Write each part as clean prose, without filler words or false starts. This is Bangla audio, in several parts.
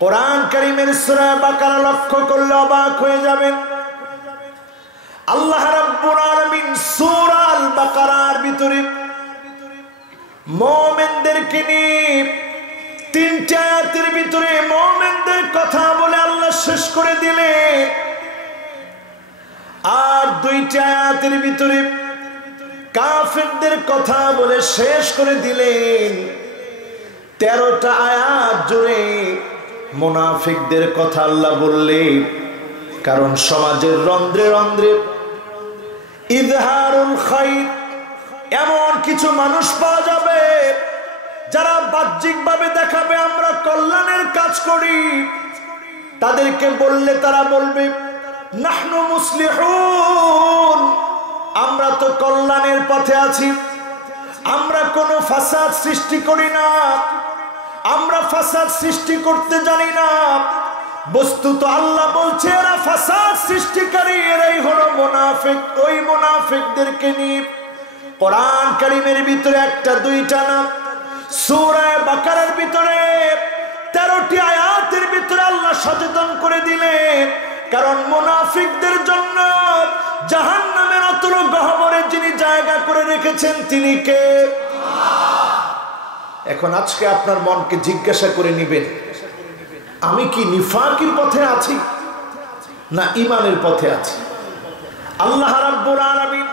কোরআন কারীমের সূরা বাকারা লক্ষ্য করলে অবাক হয়ে যাবেন। আল্লাহ রাব্বুল আলামিন সূরা আল বাকারার ভিতরে মুমিনদেরকে নিয়ে 3টি আয়াতের ভিতরে মুমিনদের কথা বলে আল্লাহ শেষ করে দিলেন, আর 2টি আয়াতের ভিতরে কাফেরদের কথা বলে শেষ করে দিলেন। 13টা আয়াত জুড়ে মুনাফিকদের কথা আল্লাহ বললেন। কারণ সমাজের রন্ধ্রে রন্ধ্রে ইজহারুল খাইর, এমন কিছু মানুষ পাওয়া যাবে যারা বাহ্যিকভাবে দেখাবে আমরা কল্যাণের কাজ করি, তাদেরকে বললে তারা বলবে নাহনু মুসলিহুন, আমরা তো কল্যাণের পথে আছি, আমরা কোনো ফাসাদ সৃষ্টি করি না, আমরা ফাসাদ সৃষ্টি করতে জানি না। বস্তুত আল্লাহ বলছে এরা ফাসাদ সৃষ্টিকারী, এরাই হলো মুনাফিক। ওই মুনাফিকদেরকে নিয়ে কোরআন কারীমের ভিতরে 1-2টা না, সূরা বাকারার ভিতরে 13টি আয়াতের ভিতরে আল্লাহ সচেতন করে দিলেন। কারণ মুনাফিকদের জন্য জাহান্নামের অতল গহ্বরে যিনি জায়গা করে রেখেছেন তিনি কে? এখন আজকে আপনার মনকে জিজ্ঞাসা করে নেবেন, আমি কি নিফাকের পথে আছি না ঈমানের পথে আছি? আল্লাহ রাব্বুল আলামিন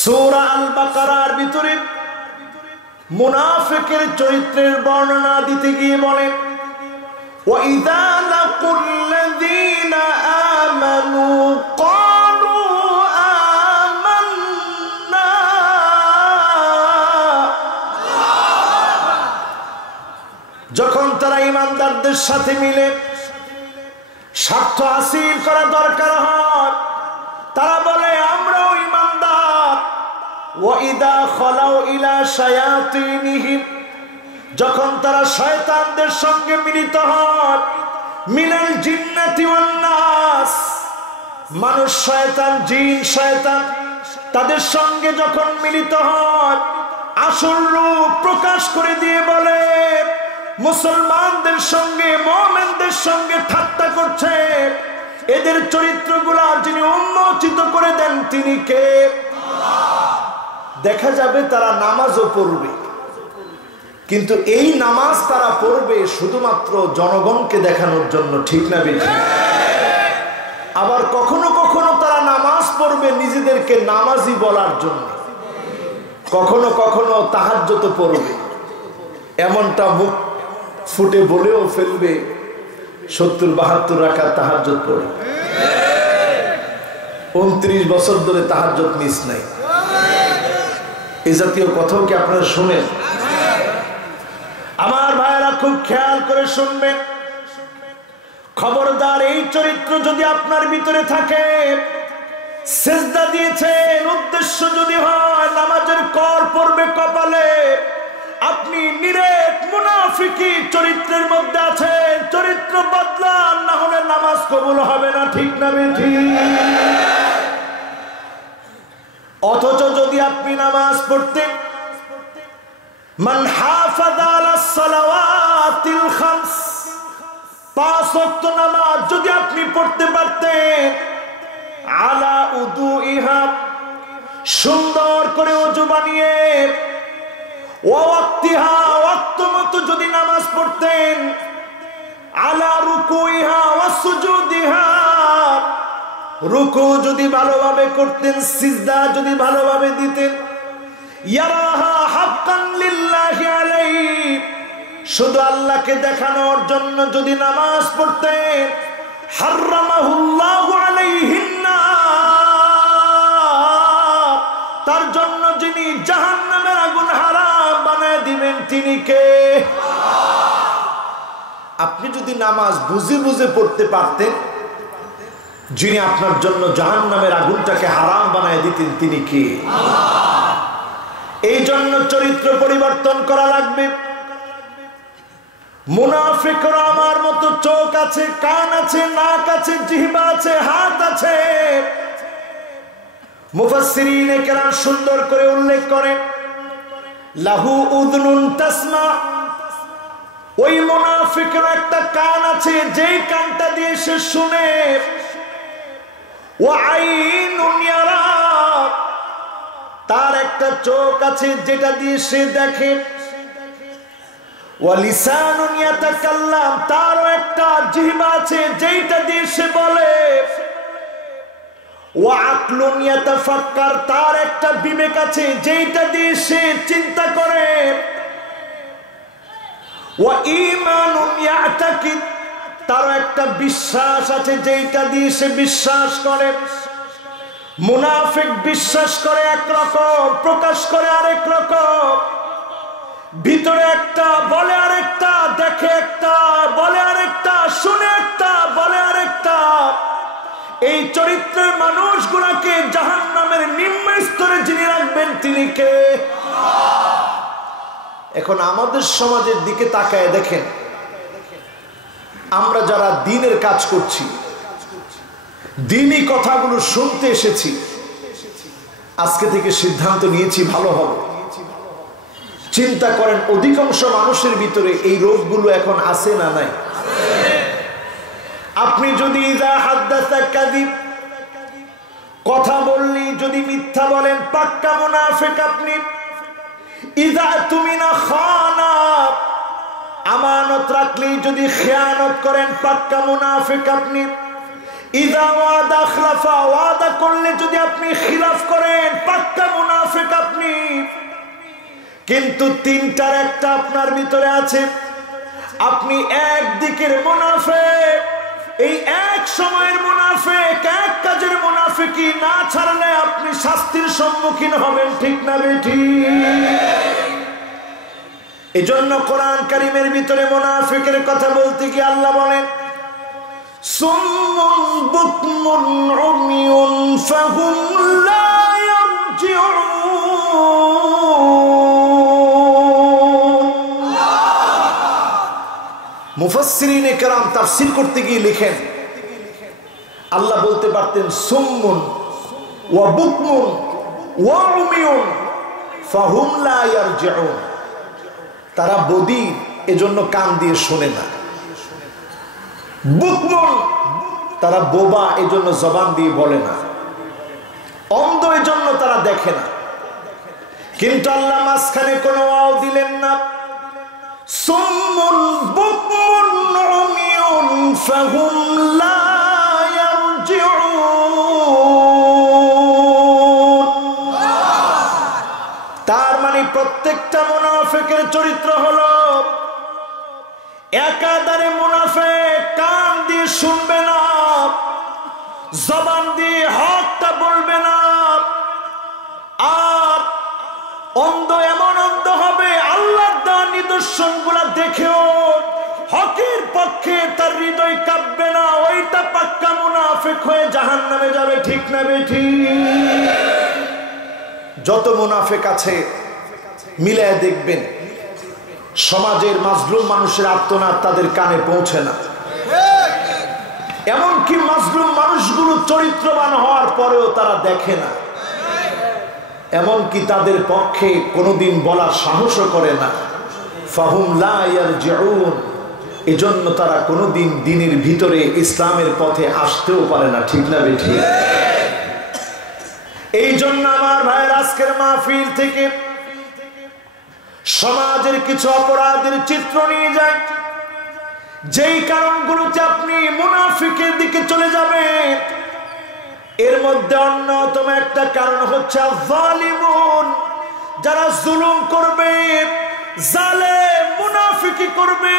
সূরা আল বাকারার ভিতরে মুনাফিকের চরিত্রের বর্ণনা দিতে গিয়ে বলেন ওয়াইযা লাকুল্লাযীনা আমানু ক্বালু আমান্না, যখন তারা ঈমানদারদের সাথে মিলে স্বার্থ হাসিল করা দরকার হয় তারা বলে আমরাও ঈমানদার। ওয়াইদা খালাউ ইলা শায়াতিনিহিম, যখন তারা শয়তানদের সঙ্গে মিলিত হয়, মিনাল জিন্নাতি ওয়ান নাস, মানুষ শয়তান জিন শয়তান তাদের সঙ্গে যখন মিলিত হয় আসল রূপ প্রকাশ করে দিয়ে বলে মুসলমানদের সঙ্গে মুমিনদের সঙ্গে ঠাট্টা করছে। এদের চরিত্রগুলো যিনি উন্মোচিত করে দেন তিনি কে? দেখা যাবে তারা নামাজও পড়বে, কিন্তু এই নামাজ তারা পড়বে শুধুমাত্র জনগণকে দেখানোর জন্য, ঠিক না বেঠিক? আবার কখনো কখনো তারা নামাজ পড়বে নিজেদেরকে নামাজি বলার জন্য, কখনো কখনো তাহাজ্জুদ পড়বে, এমনটা মুখ ফুটে বলেও ফেলবে 70-72 রাকাত তাহাজ্জুদ পড়ে। 29 বছর ধরে তাহাজ্জুদ মিস নাই। এই জাতীয় কথাও কি আপনারা শুনেন? আমার ভাইরা খুব খেয়াল করে শুনবেন, খবরদার এই চরিত্র যদি আপনার ভিতরে থাকে, সিজদা দিয়েছেন উদ্দেশ্য যদি হয় নামাজের কর পড়বে কপালে, আপনি নিরেট মুনাফিকি চরিত্রের মধ্যে আছেন, চরিত্র বদলান, না হলে নামাজ কবুল হবে না, ঠিক না বেঠিক? অথচ যদি আপনি নামাজ পড়তেন, মান হাফাযা আলাস সালাওয়াতিল খামস, 5 ওয়াক্ত নামাজ যদি আপনি পড়তে পারতেন, আলা উদুইহা, সুন্দর করে ওযু বানিয়ে, ওয়া ওয়াক্তিহা, ওয়াক্ত মতো যদি নামাজ পড়তেন, আলা রুকুইহা ওয়া সুজুদিহা, রুকু যদি ভালোভাবে করতেন, সিজদা যদি ভালোভাবে দিতেন, ইয়ারাহা হাক্কান লিল্লাহি আলাইহি, শুধু আল্লাহকে দেখানোর জন্য যদি নামাজ পড়তেন, হারামাহুল্লাহু আলাইহিন নার, তার জন্য যিনি জাহান্নামের আগুন হারাম বানায় দিবেন তিনি কে? আপনি যদি নামাজ বুঝে বুঝে পড়তে পারতেন, যিনি আপনার জন্য জাহান্নামের আগুনটাকে হারাম বানায় দিতেন তিনি কে? এই জন্য চরিত্র পরিবর্তন করা লাগবে। মুনাফিকরা আমার মতো চোখ আছে, কান আছে, নাক আছে, জিহ্বা আছে, হাত আছে। মুফাসসিরিনে কেরাম সুন্দর করে উল্লেখ করেন, লাহু উযনুন তাসমা ওই মুনাফিকের একটা কান আছে, যেই কানটা দিয়ে সে শুনে, ওয়া আইনুন ইয়ারা, তার একটা চোখ আছে যেটা দিয়ে সে দেখে, ওয়া লিসানুন ইয়াতাকাল্লাম, তারও একটা জিহ্বা আছে যেটা দিয়ে সে বলে, ওয়া আকলুন ইয়াতাফাক্কার, তার একটা বিবেক আছে যেটা দিয়ে সে চিন্তা করে, ওয়া ঈমানুন ইয়াতাকিদ, তার একটা বিশ্বাস আছে যেটা দিয়ে সে বিশ্বাস করে। মুনাফিক বিশ্বাস করে একরকম, প্রকাশ করে আরেক রকম, ভিতরে একটা বলে আরেকটা, দেখে একটা বলে আরেকটা, শুনে একটা বলে আরেকটা। এই চরিত্রের মানুষগুলোকে জাহান্নামের নিম্ন স্তরে যিনি রাখবেন তিনি কে? এখন আমাদের সমাজের দিকে তাকায় দেখেন, আমরা যারা দ্বীনের কাজ করছি, দ্বীনি কথাগুলো শুনতে এসেছি, আজকে থেকে সিদ্ধান্ত নিয়েছি ভালো হবে। চিন্তা করেন অধিকাংশ মানুষের ভিতরে এই রোগগুলো এখন আছে না নাই? আপনি যদি ইযা হাদ্দাসা কাযিব, কথা বললি যদি মিথ্যা বলেন, পাক্কা মুনাফিক আপনি। ইযা তুমিনা খানা, আমানত রাখলি যদি খেয়ানত করেন, পাক্কা মুনাফিক আপনি। ইযা ওয়াদা খলাফা, ওয়াদা করলে যদি আপনি খিলাফ করেন, পাক্কা মুনাফিক আপনি। কিন্তু তিনটার একটা আপনার ভিতরে আছে, আপনি একদিকের মুনাফিক, এই এক সময়ের মুনাফিক, এক কাজের মুনাফিকি না ছাড়লে আপনি শাস্তির সম্মুখীন হবেন, ঠিক না বেঠিক? এজন্য কোরআন কারীমের ভিতরে মুনাফিকের কথা বলতে গিয়ে আল্লাহ বলেন, সুম্মুন বুকমুন উমিয়ুন ফাহুম লা ইয়ারজিউন। মুফাসসিরিনে কেরাম তাফসীর করতে গিয়ে লিখেন, আল্লাহ বলতে পারতেন সুম্মুন ওয়া বুকমুন ওয়া উমিয়ুন ফাহুম লা ইয়ারজিউন, তারা বদির এজন্য কান দিয়ে শোনে না। বুকমুন, তারা বোবা এজন্য জবান দিয়ে বলে না। অন্ধ এজন্য তারা দেখে না। কিন্তু আল্লাহ মাঝখানে কোনো ওয়াও দিলেন না। সুম্মুন বুকমুন উমিয়ুন ফাহুম লা ইয়ারজিউন। তার মানে প্রত্যেকটা মুনাফিকের চরিত্র হলো একাধারে মুনাফিক, কান দিয়ে শুনবে না, জবান দিয়ে হকটা বলবে না, আর অন্ধ এমন অন্ধ হবে আল্লাহর দেওয়া নিদর্শন গুলা দেখেও হকের পক্ষে তার হৃদয় কাঁপবে না, ওইটা পাক্কা মুনাফিক হয়ে জাহান্নামে যাবে, ঠিক না বেঠিক? যত মুনাফিক আছে মিলায় দেখবেন, সমাজের মাজলুম মানুষের আর্তনাদ তাদের কানে পৌঁছে না। এমনকি মাজলুম মানুষগুলো চরিত্রবান হওয়ার পরেও তারা দেখে না, এমনকি তাদের পক্ষে কোনোদিন বলার সাহসও করে না। ফাহুম লা ইয়ারজিউন, এজন্য তারা কোনোদিন দ্বীনের ভিতরে ইসলামের পথে আসতেও পারে না, ঠিক না বেঠিক? এই জন্য আমার ভাইয়ের আজকের মাহফিল থেকে সমাজের কিছু অপরাধের চিত্র নিয়ে যায়, যেই কারণগুলোতে আপনি মুনাফিকের দিকে চলে যাবেন। এর মধ্যে অন্যতম একটা কারণ হচ্ছে যালিমুন, যারা জুলুম করবে, জালেম মুনাফিকি করবে,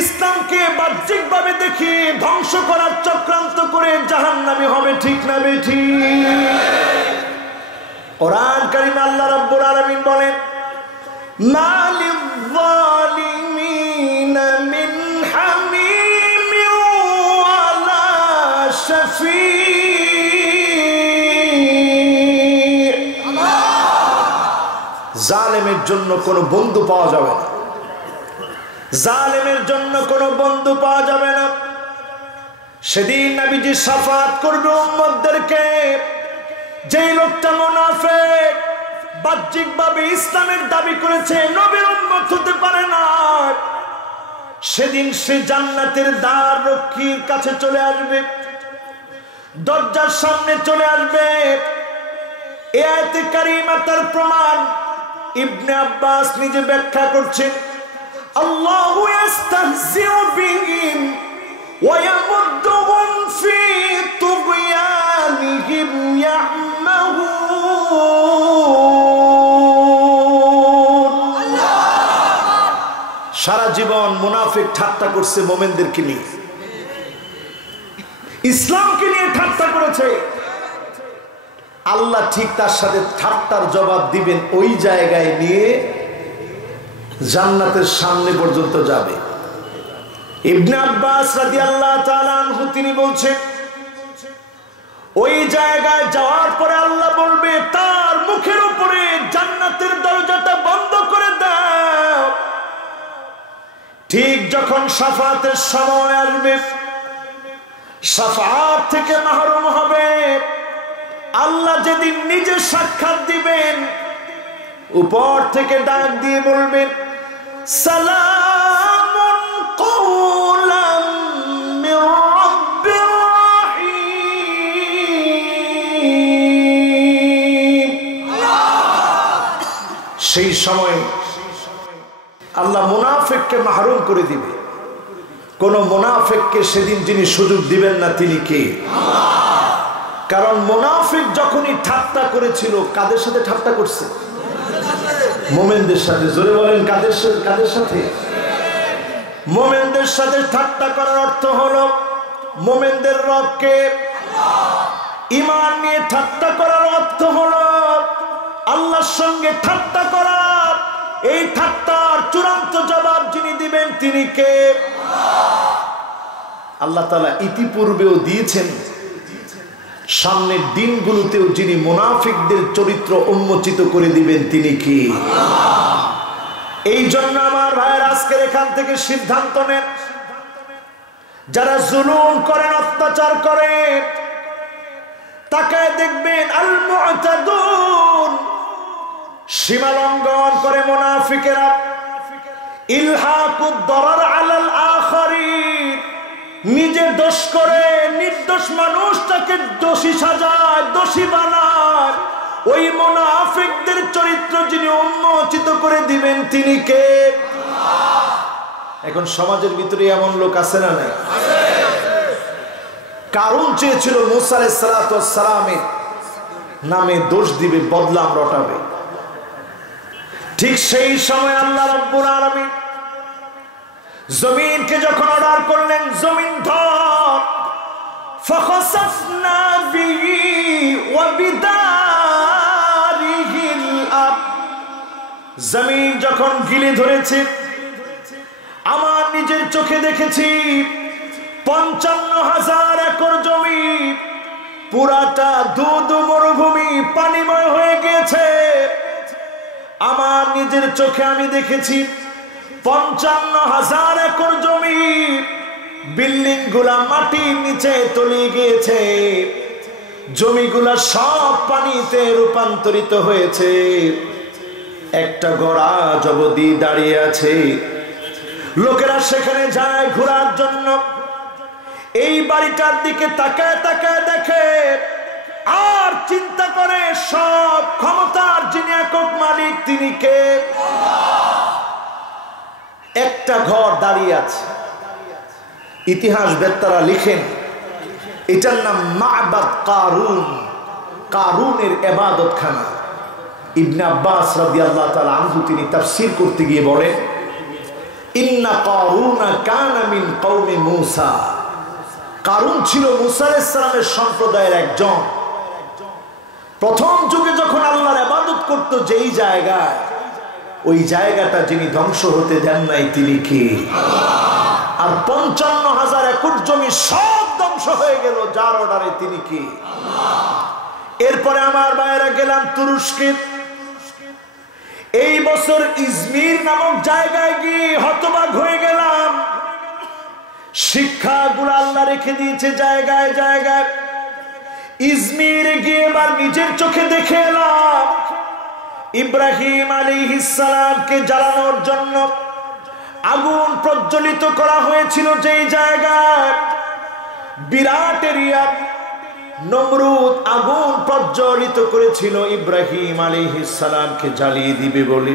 ইসলামকে বাহ্যিকভাবে দেখি ধ্বংস করার চক্রান্ত করে জাহান্নামী হবে, ঠিক না বেঠিক? কোরআন কারীমে আল্লাহ রাব্বুল আলামিন বলেন, মা লিয-যালিমিনা মিন হামিমিন ওয়ালা শাফী'। জালেমের জন্য কোনো বন্ধু পাওয়া যাবে না, জালেমের জন্য কোনো বন্ধু পাওয়া যাবে না। সেদিন নবীজি শাফাত করবে উম্মতদেরকে। যেই লোকটা মুনাফিক, বাহ্যিকভাবে ইসলামের দাবি করেছে, নবীর উম্মত হতে পারে না, সেদিন সে জান্নাতের দ্বার রক্ষীর কাছে চলে আসবে, দরজার সামনে চলে আসবে। এই আয়াতে কারিমা তার প্রমাণ। ইবনে আব্বাস নিজে ব্যাখ্যা করছেন, আল্লাহু ইস্তাহজিউ বিহিম ওয়া ইয়ামুদ্দুহুম ফি তুগয়ানিহিম ইয়াহমাহুন। সারা জীবন মুনাফিক ঠাট্টা করছে মুমিনদেরকে নিয়ে, ইসলামকে নিয়ে ঠাট্টা করেছে। আল্লাহ ঠিক তার সাথে ঠাট্টার জবাব দিবেন, ওই জায়গায় নিয়ে জান্নাতের সামনে পর্যন্ত যাবে। ইবনে আব্বাস রাদিয়াল্লাহু তাআলা আনহু তিনি বলছেন, ওই জায়গায় যাওয়ার পরে আল্লাহ বলবে তার মুখের উপরে জান্নাতের দরজাটা বন্ধ করে দাও। ঠিক যখন শাফাতের সময় আসবে, শাফাত থেকে মাহরুম হবে। আল্লাহ যেদিন নিজে সাক্ষাৎ দিবেন, উপর থেকে ডাক দিয়ে বলবেন, সালামুন কওলাম মির রাব্বির রাহিম। সেই সময় আল্লাহ মুনাফিককে মাহরুম করে দিবে। কোন মুনাফিককে সেদিন যিনি সুযোগ দিবেন না তিনি কে? কারণ মুনাফিক যখনই ঠাট্টা করেছিল, কাদের সাথে ঠাট্টা করছে? মুমিনদের সাথে। জোরে বলেন, কাদের সাথে? মুমিনদের সাথে ঠাট্টা করার অর্থ হলো মুমিনদের রবকে ঈমান নিয়ে ঠাট্টা করার অর্থ হলো আল্লাহর সঙ্গে ঠাট্টা করা। এই ঠাট্টার চূড়ান্ত জবাব যিনি দিবেন তিনি কে? আল্লাহ তাআলা ইতিপূর্বেও দিয়েছেন, সামনের দিনগুলোতেও যিনি মুনাফিকদের চরিত্র উন্মোচিত করে দিবেন তিনি কি? এই জন্য আমার ভাইয়ের আজকের এখান থেকে সিদ্ধান্ত নেন, যারা জুলুম করেন, অত্যাচার করেন, তাকায় দেখবেন আল মুআতাদুন, সীমা লঙ্ঘন করে মুনাফিকেরা। ইলহাকুদ দরার আলাল আখারিন, নিজে দোষ করে নির্দোষ মানুষটাকে দোষী সাজায়, দোষী বানায়। ওই মুনাফিকদের চরিত্র যিনি উন্মোচিত করে দিবেন তিনি কে? এখন সমাজের ভিতরে এমন লোক আছে না নাই? কারণ চেয়েছিল মুসা আলাইহিস সালাতু ওয়াস সালামের নামে দোষ দিবে, বদলাম রটাবে। ঠিক সেই সময় আল্লাহ রাব্বুল আলামিন জমিনকে যখন অর্ডার করলেন, জমিন ধর, ফাখাসাফনা বিহি ওয়া বিদারিহিল আরদ, জমিন যখন গিলে ধরেছে, আমার নিজের চোখে দেখেছি 55,000 একর জমি পুরাটা দুধ মরুভূমি পানিময় হয়ে গিয়েছে। আমার নিজের চোখে আমি দেখেছি 55,000 একর জমি বিল্ডিং গুলা মাটির নিচে তলিয়ে গিয়েছে, জমিগুলা সব পানিতে রূপান্তরিত হয়েছে। একটা ঘোড়া অবধি দাঁড়িয়ে আছে, লোকেরা সেখানে যায় ঘোরার জন্য। এই বাড়িটার দিকে তাকায় তাকায় দেখে আর চিন্তা করে সব ক্ষমতার যিনি একক মালিক তিনি কে? একটা ঘর দাঁড়িয়ে আছে। ইতিহাস বেত্তারা লিখেন এটার নাম মা'বাদ কারুন, কারুনের ইবাদতখানা। ইবনে আব্বাস রাদিয়াল্লাহু তাআলা আনহু তিনি তাফসীর করতে গিয়ে বলেন, ইন্না কারুনা কানা মিন কওমি মূসা, কারুন ছিল মূসা আলাইহিস সালামের সম্প্রদায়ের একজন। প্রথম যুগে যখন আল্লাহর ইবাদত করত যেই জায়গায়, ওই জায়গাটা যিনি ধ্বংস হতে দেন নাই তিনি কি? আল্লাহ। আর 55,000 একর জমি সব ধ্বংস হয়ে গেল যার অর্ডারে তিনি কি? আল্লাহ। এরপরে আমার ভাইয়েরা গেলাম তুরস্কে। এই বছর ইজমির নামক জায়গায় গিয়ে হতবাক হয়ে গেলাম। শিক্ষাগুলো আল্লাহ রেখে দিয়েছে জায়গায় জায়গায়। ইজমিরে গিয়ে এবার নিজের চোখে দেখে এলাম ইব্রাহিম আলাইহিস সালামকে জ্বালানোর জন্য আগুন প্রজ্বলিত করা হয়েছিল যেই জায়গায়, বিরাট এরিয়া, নমরুদ আগুন প্রজ্বলিত করেছিল ইব্রাহিম আলাইহিস সালামকে জ্বালিয়ে দিবে বলে।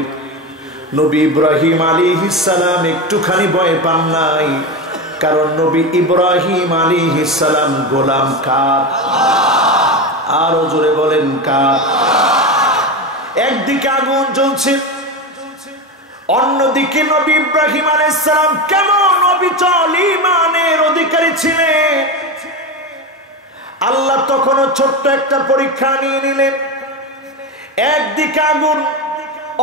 নবী ইব্রাহিম আলাইহিস সালাম একটুখানি ভয় পান নাই, কারণ নবী ইব্রাহিম আলাইহিস সালাম গোলাম কার? আরো জোরে বলেন কার? একদিকে আগুন জ্বলছে, অন্যদিকে নবী ইব্রাহিম আলাইহিস সালাম কেমন অবিচল ঈমানের অধিকারী ছিলেন। আল্লাহ তখনও ছোট্ট একটা পরীক্ষা নিয়ে নিলেন। একদিকে আগুন,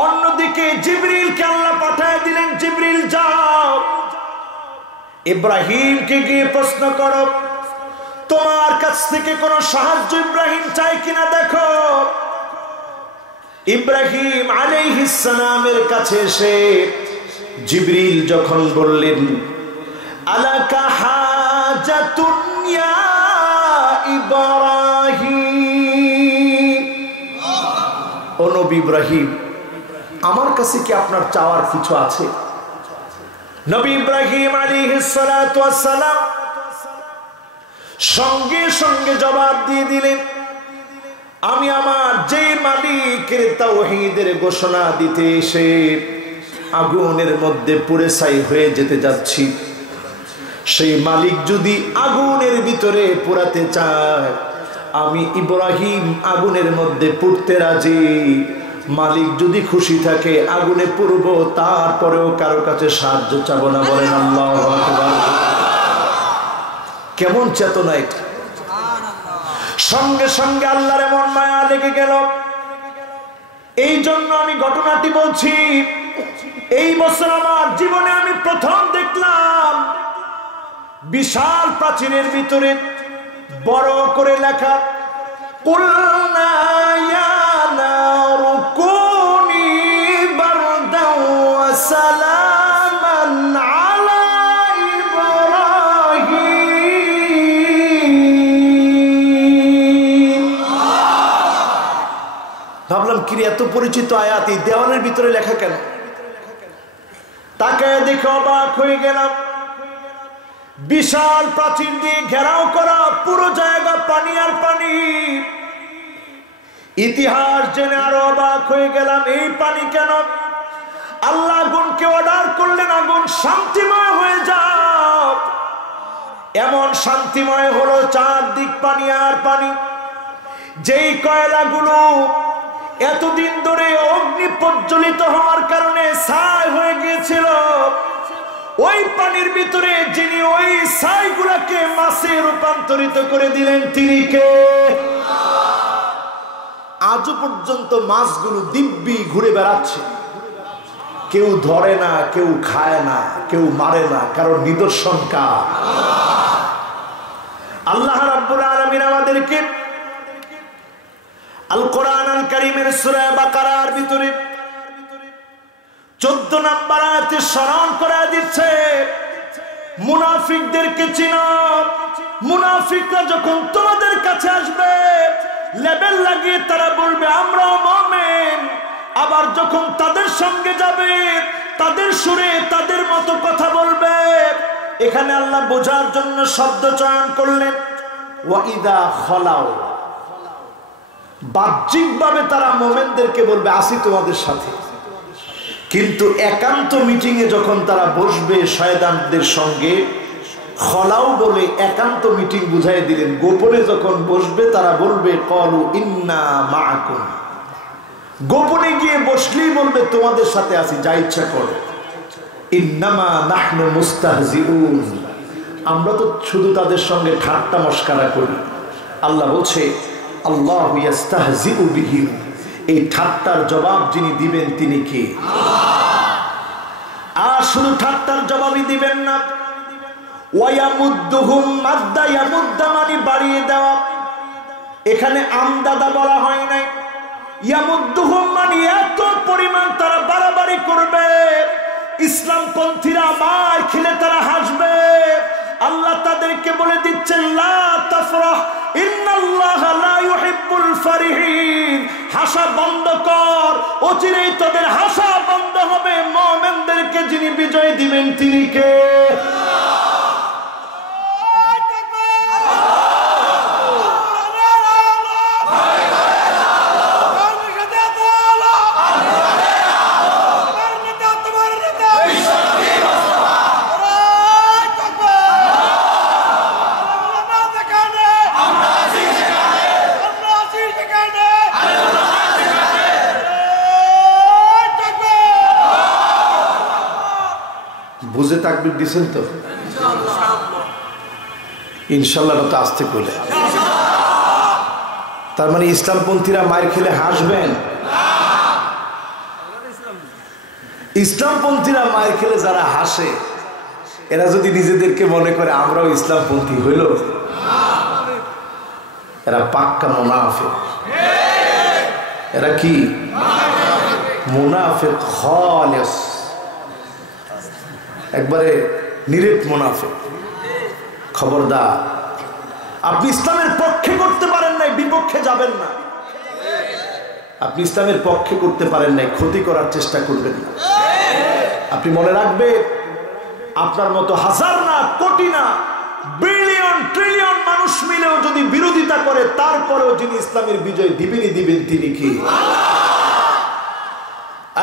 অন্যদিকে জিবরিলকে আল্লাহ পাঠিয়ে দিলেন, জিবরিল যাও ইব্রাহিমকে গিয়ে প্রশ্ন করো, তোমার কাছ থেকে কোনো সাহায্য ইব্রাহিম চায় কিনা দেখো। ইব্রাহিম আলাইহিস সালামের কাছে এসে জিবরিল যখন বললেন, আলাকা হাজাতুন ইয়া ইব্রাহিম, ও নবী ইব্রাহিম, আমার কাছে কি আপনার চাওয়ার কিছু আছে? নবী ইব্রাহিম আলাইহিস সালাতু ওয়াস সালাম সঙ্গে সঙ্গে জবাব দিয়ে দিলেন, আমি আমার যে মালিকের তাওহীদের ঘোষণা দিতে এসে আগুনের মধ্যে পুড়ে ছাই হয়ে যেতে যাচ্ছি, সেই মালিক যদি আগুনের ভিতরে পোড়াতে চায়, আমি ইব্রাহিম আগুনের মধ্যে পুড়তে রাজি। মালিক যদি খুশি থাকে আগুনে পুড়ব, তারপরেও কারো কাছে সাহায্য চাবো না। বলেন আল্লাহু আকবার। কেমন চেতনা এটা! সঙ্গে সঙ্গে আল্লাহর এমন মায়া লেগে গেল। এই জন্য আমি ঘটনাটি বলছি। এই বছর আমার জীবনে আমি প্রথম দেখলাম বিশাল প্রাচীরের ভিতরে বড় করে লেখা, কুলনা ইয়া নারু কুনি বারদাও ওয়া সালামান আলা ইব্রাহিম। ভাবলাম কি এত পরিচিত আয়াত এই দেওয়ালের ভিতরে লেখা কেন? তাকায় দেখে অবাক হয়ে গেলাম। বিশাল প্রাচীর দিয়ে ঘেরাও করা, পুরো জায়গা পানি আর পানি। ইতিহাস জেনে আরো অবাক হয়ে গেলাম, এই পানি কেন? আল্লাহ আগুনকে অর্ডার করলেন, আগুন শান্তিময় হয়ে যাও। এমন শান্তিময় হলো, চারদিক পানি আর পানি। যেই কয়লাগুলো এতদিন ধরে অগ্নি প্রজ্বলিত হওয়ার কারণে ছাই হয়ে গিয়েছিল, ওই পানির ভিতরে যিনি ওই ছাইগুলোকে মাছে রূপান্তরিত করে দিলেন, তিনি কে? আজও পর্যন্ত মাছগুলো দিব্যি ঘুরে বেড়াচ্ছে, কেউ ধরে না, কেউ খায় না, কেউ মারে না, কারণ নিদর্শন কার? আল্লাহ রাব্বুল আলামিন আমাদেরকে আল কোরআন আল কারীমের সূরা বাকারার ভিতরে 14 নম্বর আয়াতে স্মরণ করে দিচ্ছে, মুনাফিকদেরকে চিনো। মুনাফিকরা যখন তোমাদের কাছে আসবে, লেবেল লাগিয়ে তারা বলবে আমরাও মুমিন। আবার যখন তাদের সঙ্গে যাবে, তাদের সুরে তাদের মতো কথা বলবে। এখানে আল্লাহ বোঝার জন্য শব্দ চয়ন করলেন, ওয়াইদা খলাও। বাহ্যিকভাবে তারা মুমিনদেরকে বলবে আসি তোমাদের সাথে, কিন্তু একান্ত মিটিং এ যখন তারা বসবে শয়তানদের সঙ্গে, খলাও বলে একান্ত মিটিং বুঝাই দিলেন। গোপনে যখন বসবে তারা বলবে ক্বালু ইন্না মাআকুম। গোপনে গিয়ে বসলেই বলবে তোমাদের সাথে আছি, যা ইচ্ছা করো। ইন্নামা নাহনু মুস্তাহজিউন, আমরা তো শুধু তাদের সঙ্গে ঠাট্টা মশকরা করি। আল্লাহ বলছে আল্লাহু ইস্তাহজিউ বিহিম, এই ঠাট্টার জবাব যিনি দিবেন তিনি কে? আর শুধু ঠাট্টার জবাবই দিবেন না, ওয়ায়ামুদ্দুহুম মাদ্দা, ইয়ামুদ্দা মানে বাড়িয়ে দেওয়া। এখানে আমদাদা বলা হয় নাই, ইয়ামুদ্দুহুম মানে এত পরিমাণ তারা বাড়াবাড়ি করবে, ইসলামপন্থীরা মার খেলে তারা হাসবে। আল্লাহ তাদেরকে বলে দিচ্ছেন লা তাফরাহ ইন্নাল্লাহা লা ইউহিব্বুল ফারিহিন, হাসা বন্ধ কর, অচিরেই তাদের হাসা বন্ধ হবে মুমিনদেরকে যিনি বিজয় দিবেন তিনি কে? বুঝে তাকবীর দিছেন তো? ইনশাআল্লাহ তো আসতে বলে। তার মানে ইসলামপন্থীরা মায়ের খেলে হাসবেন? ইসলামপন্থীরা মায়ের খেলে যারা হাসে এরা যদি নিজেদেরকে মনে করে আমরাও ইসলামপন্থী হইল, এরা পাক্কা মুনাফিক। এরা কি? মুনাফিক খালিস, একবারে নিরেট মুনাফিক। খবরদার, আপনি ইসলামের পক্ষে করতে পারেন নাই, বিপক্ষে যাবেন না। আপনি ইসলামের পক্ষে করতে পারেন নাই, ক্ষতি করার চেষ্টা করবেন না। আপনি মনে রাখবেন, আপনার মতো হাজার না, কোটি না, বিলিয়ন ট্রিলিয়ন মানুষ মিলেও যদি বিরোধিতা করে, তারপরেও যিনি ইসলামের বিজয় দিবেনই দিবেন তিনি কি?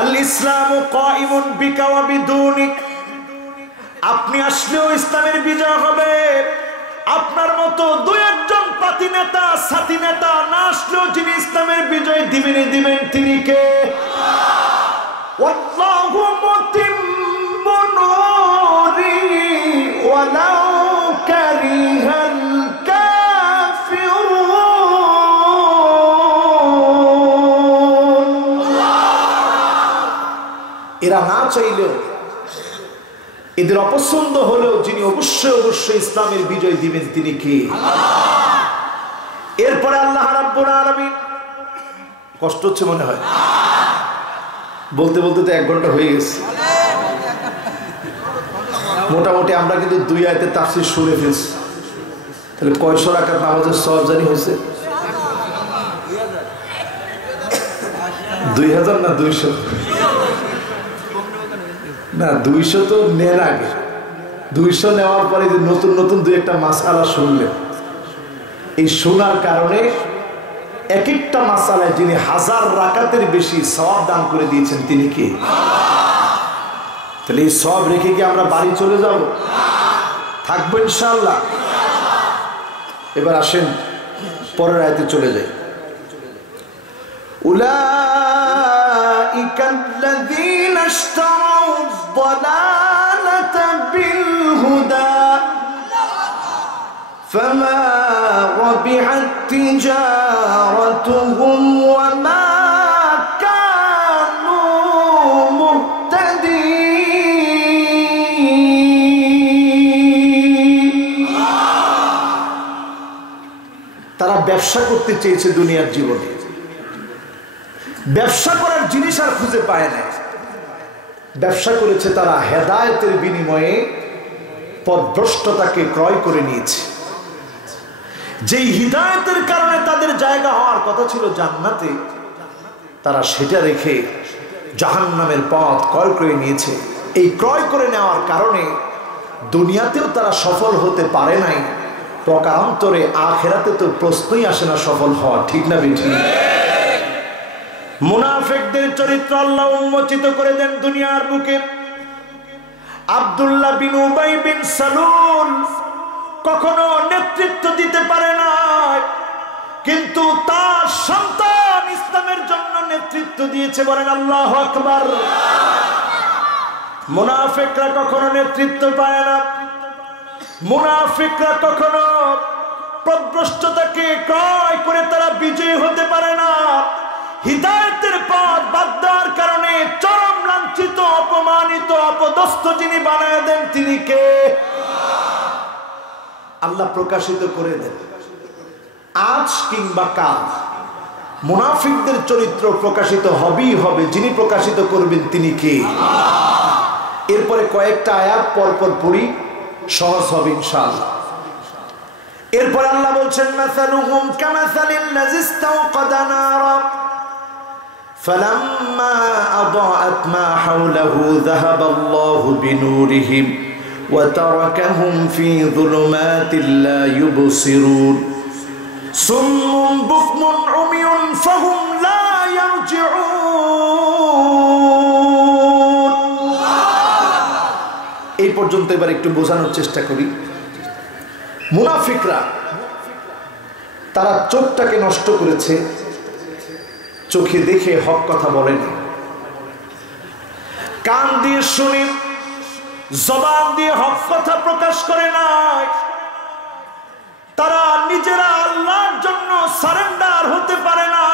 আল ইসলামু কাইমুন বিকা ওয়া বিদুনিক। আপনি আসলেও ইসলামের বিজয় হবে। আপনার মতো দুই একজন পাতি নেতা, সাথী নেতা না আসলেও যিনি ইসলামের বিজয় দিবেনই দিবেন তিনি কে? ওয়াল্লাহু মুতিম্মু নূরি ওয়ালাউ কারিহাল কাফিরুন। এরা না চাইলেও, এদের অপছন্দ হলেও যিনি অবশ্যই অবশ্যই ইসলামের বিজয় দিবেন তিনি কি? এরপরে আল্লাহ রাব্বুল আলামিন, কষ্ট হচ্ছে মনে হয়, বলতে বলতে তো 1 ঘন্টা হয়ে গেছে। মোটামুটি আমরা কিন্তু 2 আয়াতের তাফসীর শুনে ফেলছি। তাহলে কয়শো রাকাত নামাজের সওয়াব জানি হয়েছে? 2000 না 200? না, 200 তো নেন আগে। 200 নেওয়ার পরে যে নতুন নতুন 2-একটা মাসআলা শুনলেন, এই শোনার কারণে এক একটা মাসআলায় যিনি 1000 রাকাতের বেশি সওয়াব দান করে দিয়েছেন তিনি কি? তাহলে এই সওয়াব রেখে কি আমরা বাড়ি চলে যাব? থাকবো ইনশাআল্লাহ। এবার আসেন পরের আয়াতে চলে যাই। উলাইকা আল্লাযীনা ইশতারাউ আদ-দালালাতা বিল হুদা ফামা রাবিহাত তিজারাতুহুম ওয়া মা কানু মুহতাদিন। তারা ব্যবসা করতে চেয়েছে দুনিয়ার জীবনে, ব্যবসা করার জিনিস আর খুঁজে পায় না। ব্যবসা করেছে তারা হেদায়েতের বিনিময়ে পথভ্রষ্টতাকে ক্রয় করে নিয়েছে। যেই হিদায়েতের কারণে তাদের জায়গা হওয়ার কথা ছিল জান্নাতে, তারা সেটা রেখে জাহান্নামের পথ ক্রয় করে নিয়েছে। এই ক্রয় করে নেওয়ার কারণে দুনিয়াতেও তারা সফল হতে পারে নাই, প্রকারান্তরে আখিরাতে তো প্রশ্নই আসে না সফল হওয়া। ঠিক না বেঠিক? মুনাফিকদের চরিত্র আল্লাহ উন্মোচিত করে দেন দুনিয়ার বুকে। আব্দুল্লাহ বিন উবাই বিন সালুল কখনো নেতৃত্ব দিতে পারে না, কিন্তু তার সন্তান ইসলামের জন্য নেতৃত্ব দিয়েছে। বলেন আল্লাহু আকবার। মুনাফিকরা কখনো নেতৃত্ব পায় না, মুনাফিকরা কখনো পথভ্রষ্টতাকে ক্রয় করে তারা বিজয়ী হতে পারে না। হিদায়াতের পথ বাদ দেওয়ার কারণে চরম লাঞ্ছিত, অপমানিত, অপদস্থ যিনি বানায় দেন তিনি কে? আল্লাহ প্রকাশিত করে দেন। আজ কিংবা কাল মুনাফিকদের চরিত্র প্রকাশিত হবেই হবে। যিনি প্রকাশিত করবেন তিনি কে? এরপরে কয়েকটা আয়াত পরপর পড়ি, সহজ হবে ইনশাআল্লাহ। এরপর আল্লাহ বলছেন মাসালুহুম কামাসালিল্লাযী ইসতাওকাদা নারা فلما أضاءت ما حوله ذهب الله بنورهم وتركهم في ظلمات لا يبصرون صم بكم عمي فهم لا يرجعون এই পর্যন্ত এবার একটু বোঝানোর চেষ্টা করি। মুনাফিকরা তারা চোখটাকে নষ্ট করেছে, চোখে দেখে হক কথা বলে না, কান দিয়ে শুনে জবান দিয়ে হক কথা প্রকাশ করে নাই। তারা নিজেরা আল্লাহর জন্য সারেন্ডার হতে পারে না।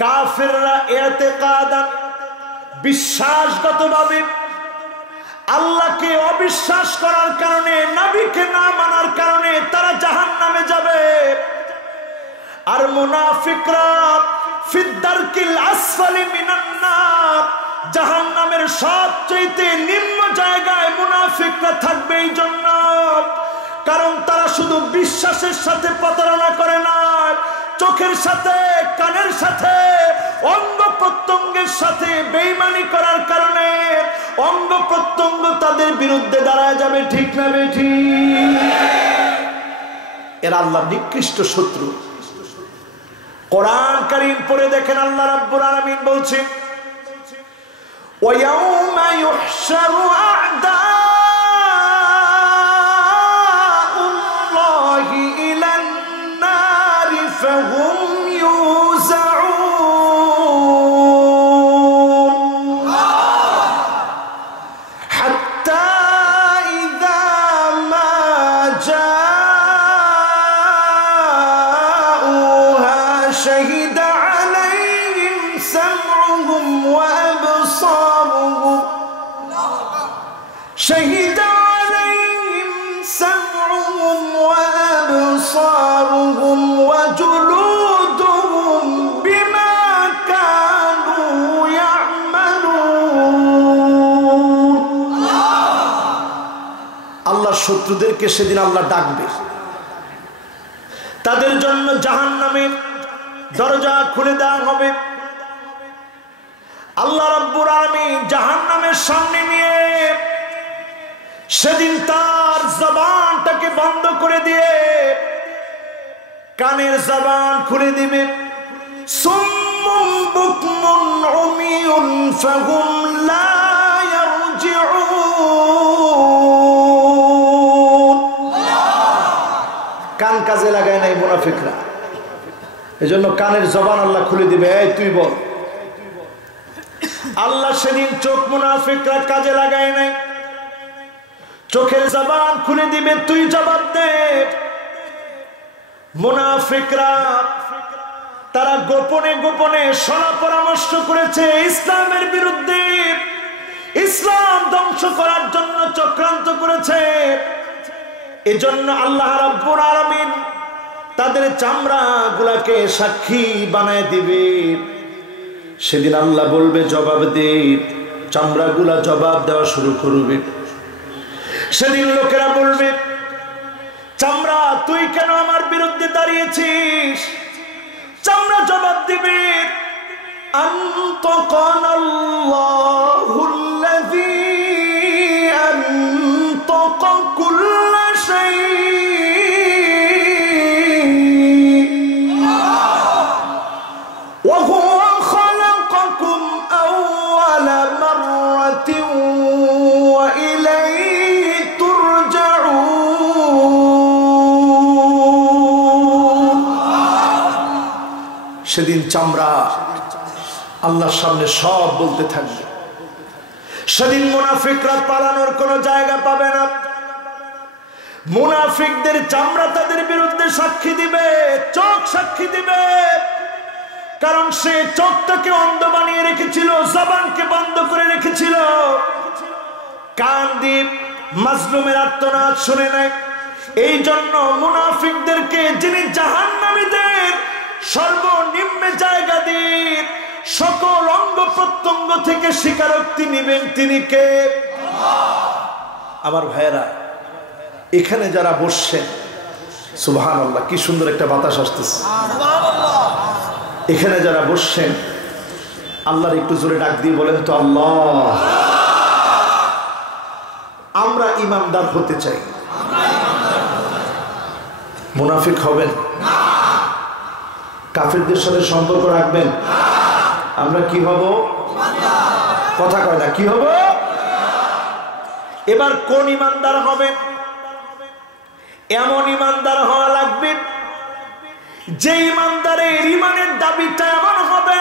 কাফেররা ইতিকাদান বিশ্বাসগতভাবে আল্লাহকে অবিশ্বাস করার কারণে, নবীকে না মানার কারণে তারা জাহান্নামে যাবে। আর মুনাফিকরা ফিদ্দারকিল আসফালি মিনান নার, জাহান্নামের সবচেয়ে নিম্ন জায়গায় মুনাফিকরা থাকবে। এই জন্য কারণ তারা শুধু বিশ্বাসের সাথে প্রতারণা করে না, চোখের সাথে, কানের সাথে, অঙ্গ প্রত্যঙ্গের সাথে বেঈমানি করার কারণে অঙ্গ প্রত্যঙ্গ তাদের বিরুদ্ধে দাঁড়ায় যাবে। ঠিক না বেঠিক? এরা আল্লাহর নিকৃষ্ট শত্রু। কোরআন কারীম পড়ে দেখেন, আল্লাহ রাব্বুল আলামিন বলছেন, وَيَوْمَ يُحْشَرُ أَعْدَاءُ اللَّهِ إِلَى النَّارِ فَهُمْ يُوزَعُونَ حَتَّى إِذَا مَا جَاءُوهَا شَهِدَ عَلَيْهِمْ سَمْعُهُمْ وَأَبْصَارُهُمْ شهد عليهم سمعهم وأبصارهم وجلودهم بما كانوا يعملون। আল্লাহ শত্রুদেরকে সেদিন আল্লাহ ডাকবে, তাদের জন্য জাহান্নামের দরজা খুলে দেওয়া হবে। আল্লাহ রাব্বুল আলামিন জাহান্নামের সামনে নিয়ে সেদিন তার জবানটাকে বন্ধ করে দিয়ে কানের জবান খুলে দিবে। সুম্মুম বুকমুন উমিয়ুন ফাহুম লা ইয়ারজিউন। কান কাজে লাগায় নাই মুনাফিকরা, এজন্য কানের জবান আল্লাহ খুলে দিবে। এই তুই বল। আল্লাহ সেদিন চোখ মুনাফিকরা কাজে লাগায় নাই, চোখের জবান খুলে দিবে, তুই জবাব দে। মুনাফিকরা তারা গোপনে গোপনে সলা পরামর্শ করেছে ইসলামের বিরুদ্ধে, ইসলাম ধ্বংস করার জন্য চক্রান্ত করেছে। এজন্য আল্লাহ রাব্বুল আলামিন তাদের চামড়া গুলাকে সাক্ষী বানায় দিবে। সেদিন আল্লাহ বলবে জবাব দে, চামড়া গুলা জবাব দেওয়া শুরু করবে। সেদিন লোকেরা বলবে, চামড়া তুই কেন আমার বিরুদ্ধে দাঁড়িয়েছিস? চামড়া জবাব দিবে, আনতাকানাল্লাহুল্লাযী আনতাকা কুল্লা শাই ওয়া হুয়া খালাকাকুম আওয়ালা মাররাতিন ওয়া ইলাইহি তুরজাউন। সেদিন চামড়া আল্লাহর সামনে সব বলতে থাকবে। সেদিন মুনাফিকরা পালানোর কোনো জায়গা পাবে না। মুনাফিকদের চামড়া তাদের বিরুদ্ধে সাক্ষী দিবে, চোখ সাক্ষী দিবে। কারণ সে চোখটাকে অন্ধ বানিয়ে রেখেছিল, জবানকে বন্ধ করে রেখেছিল, কান দিয়ে মাজলুমের আর্তনাদ শুনে নাই। এই জন্য মুনাফিকদেরকে যিনি জাহান্নামীদের সর্বনিম্ন জায়গা দিয়ে সকল অঙ্গ প্রত্যঙ্গ থেকে স্বীকারোক্তি নেবেন, তিনি কে? আমার ভাইয়েরা, এখানে যারা বসছেন, সুবহানাল্লাহ, কি সুন্দর একটা বাতাস আসতেছে। এখানে যারা বসছেন আল্লাহর একটু জোরে ডাক দিয়ে বলেন তো আল্লাহ। আমরা ইমানদার হতে চাই, মুনাফিক হবেন না, কাফেরদের সাথে সম্পর্ক রাখবেন। আমরা কি হব? কথা কয় না, কি হব? এবার কোন ইমানদার হবে? এমন ইমানদার হওয়া লাগবে যে ইমানদারের ইমানের দাবিটা এমন হবে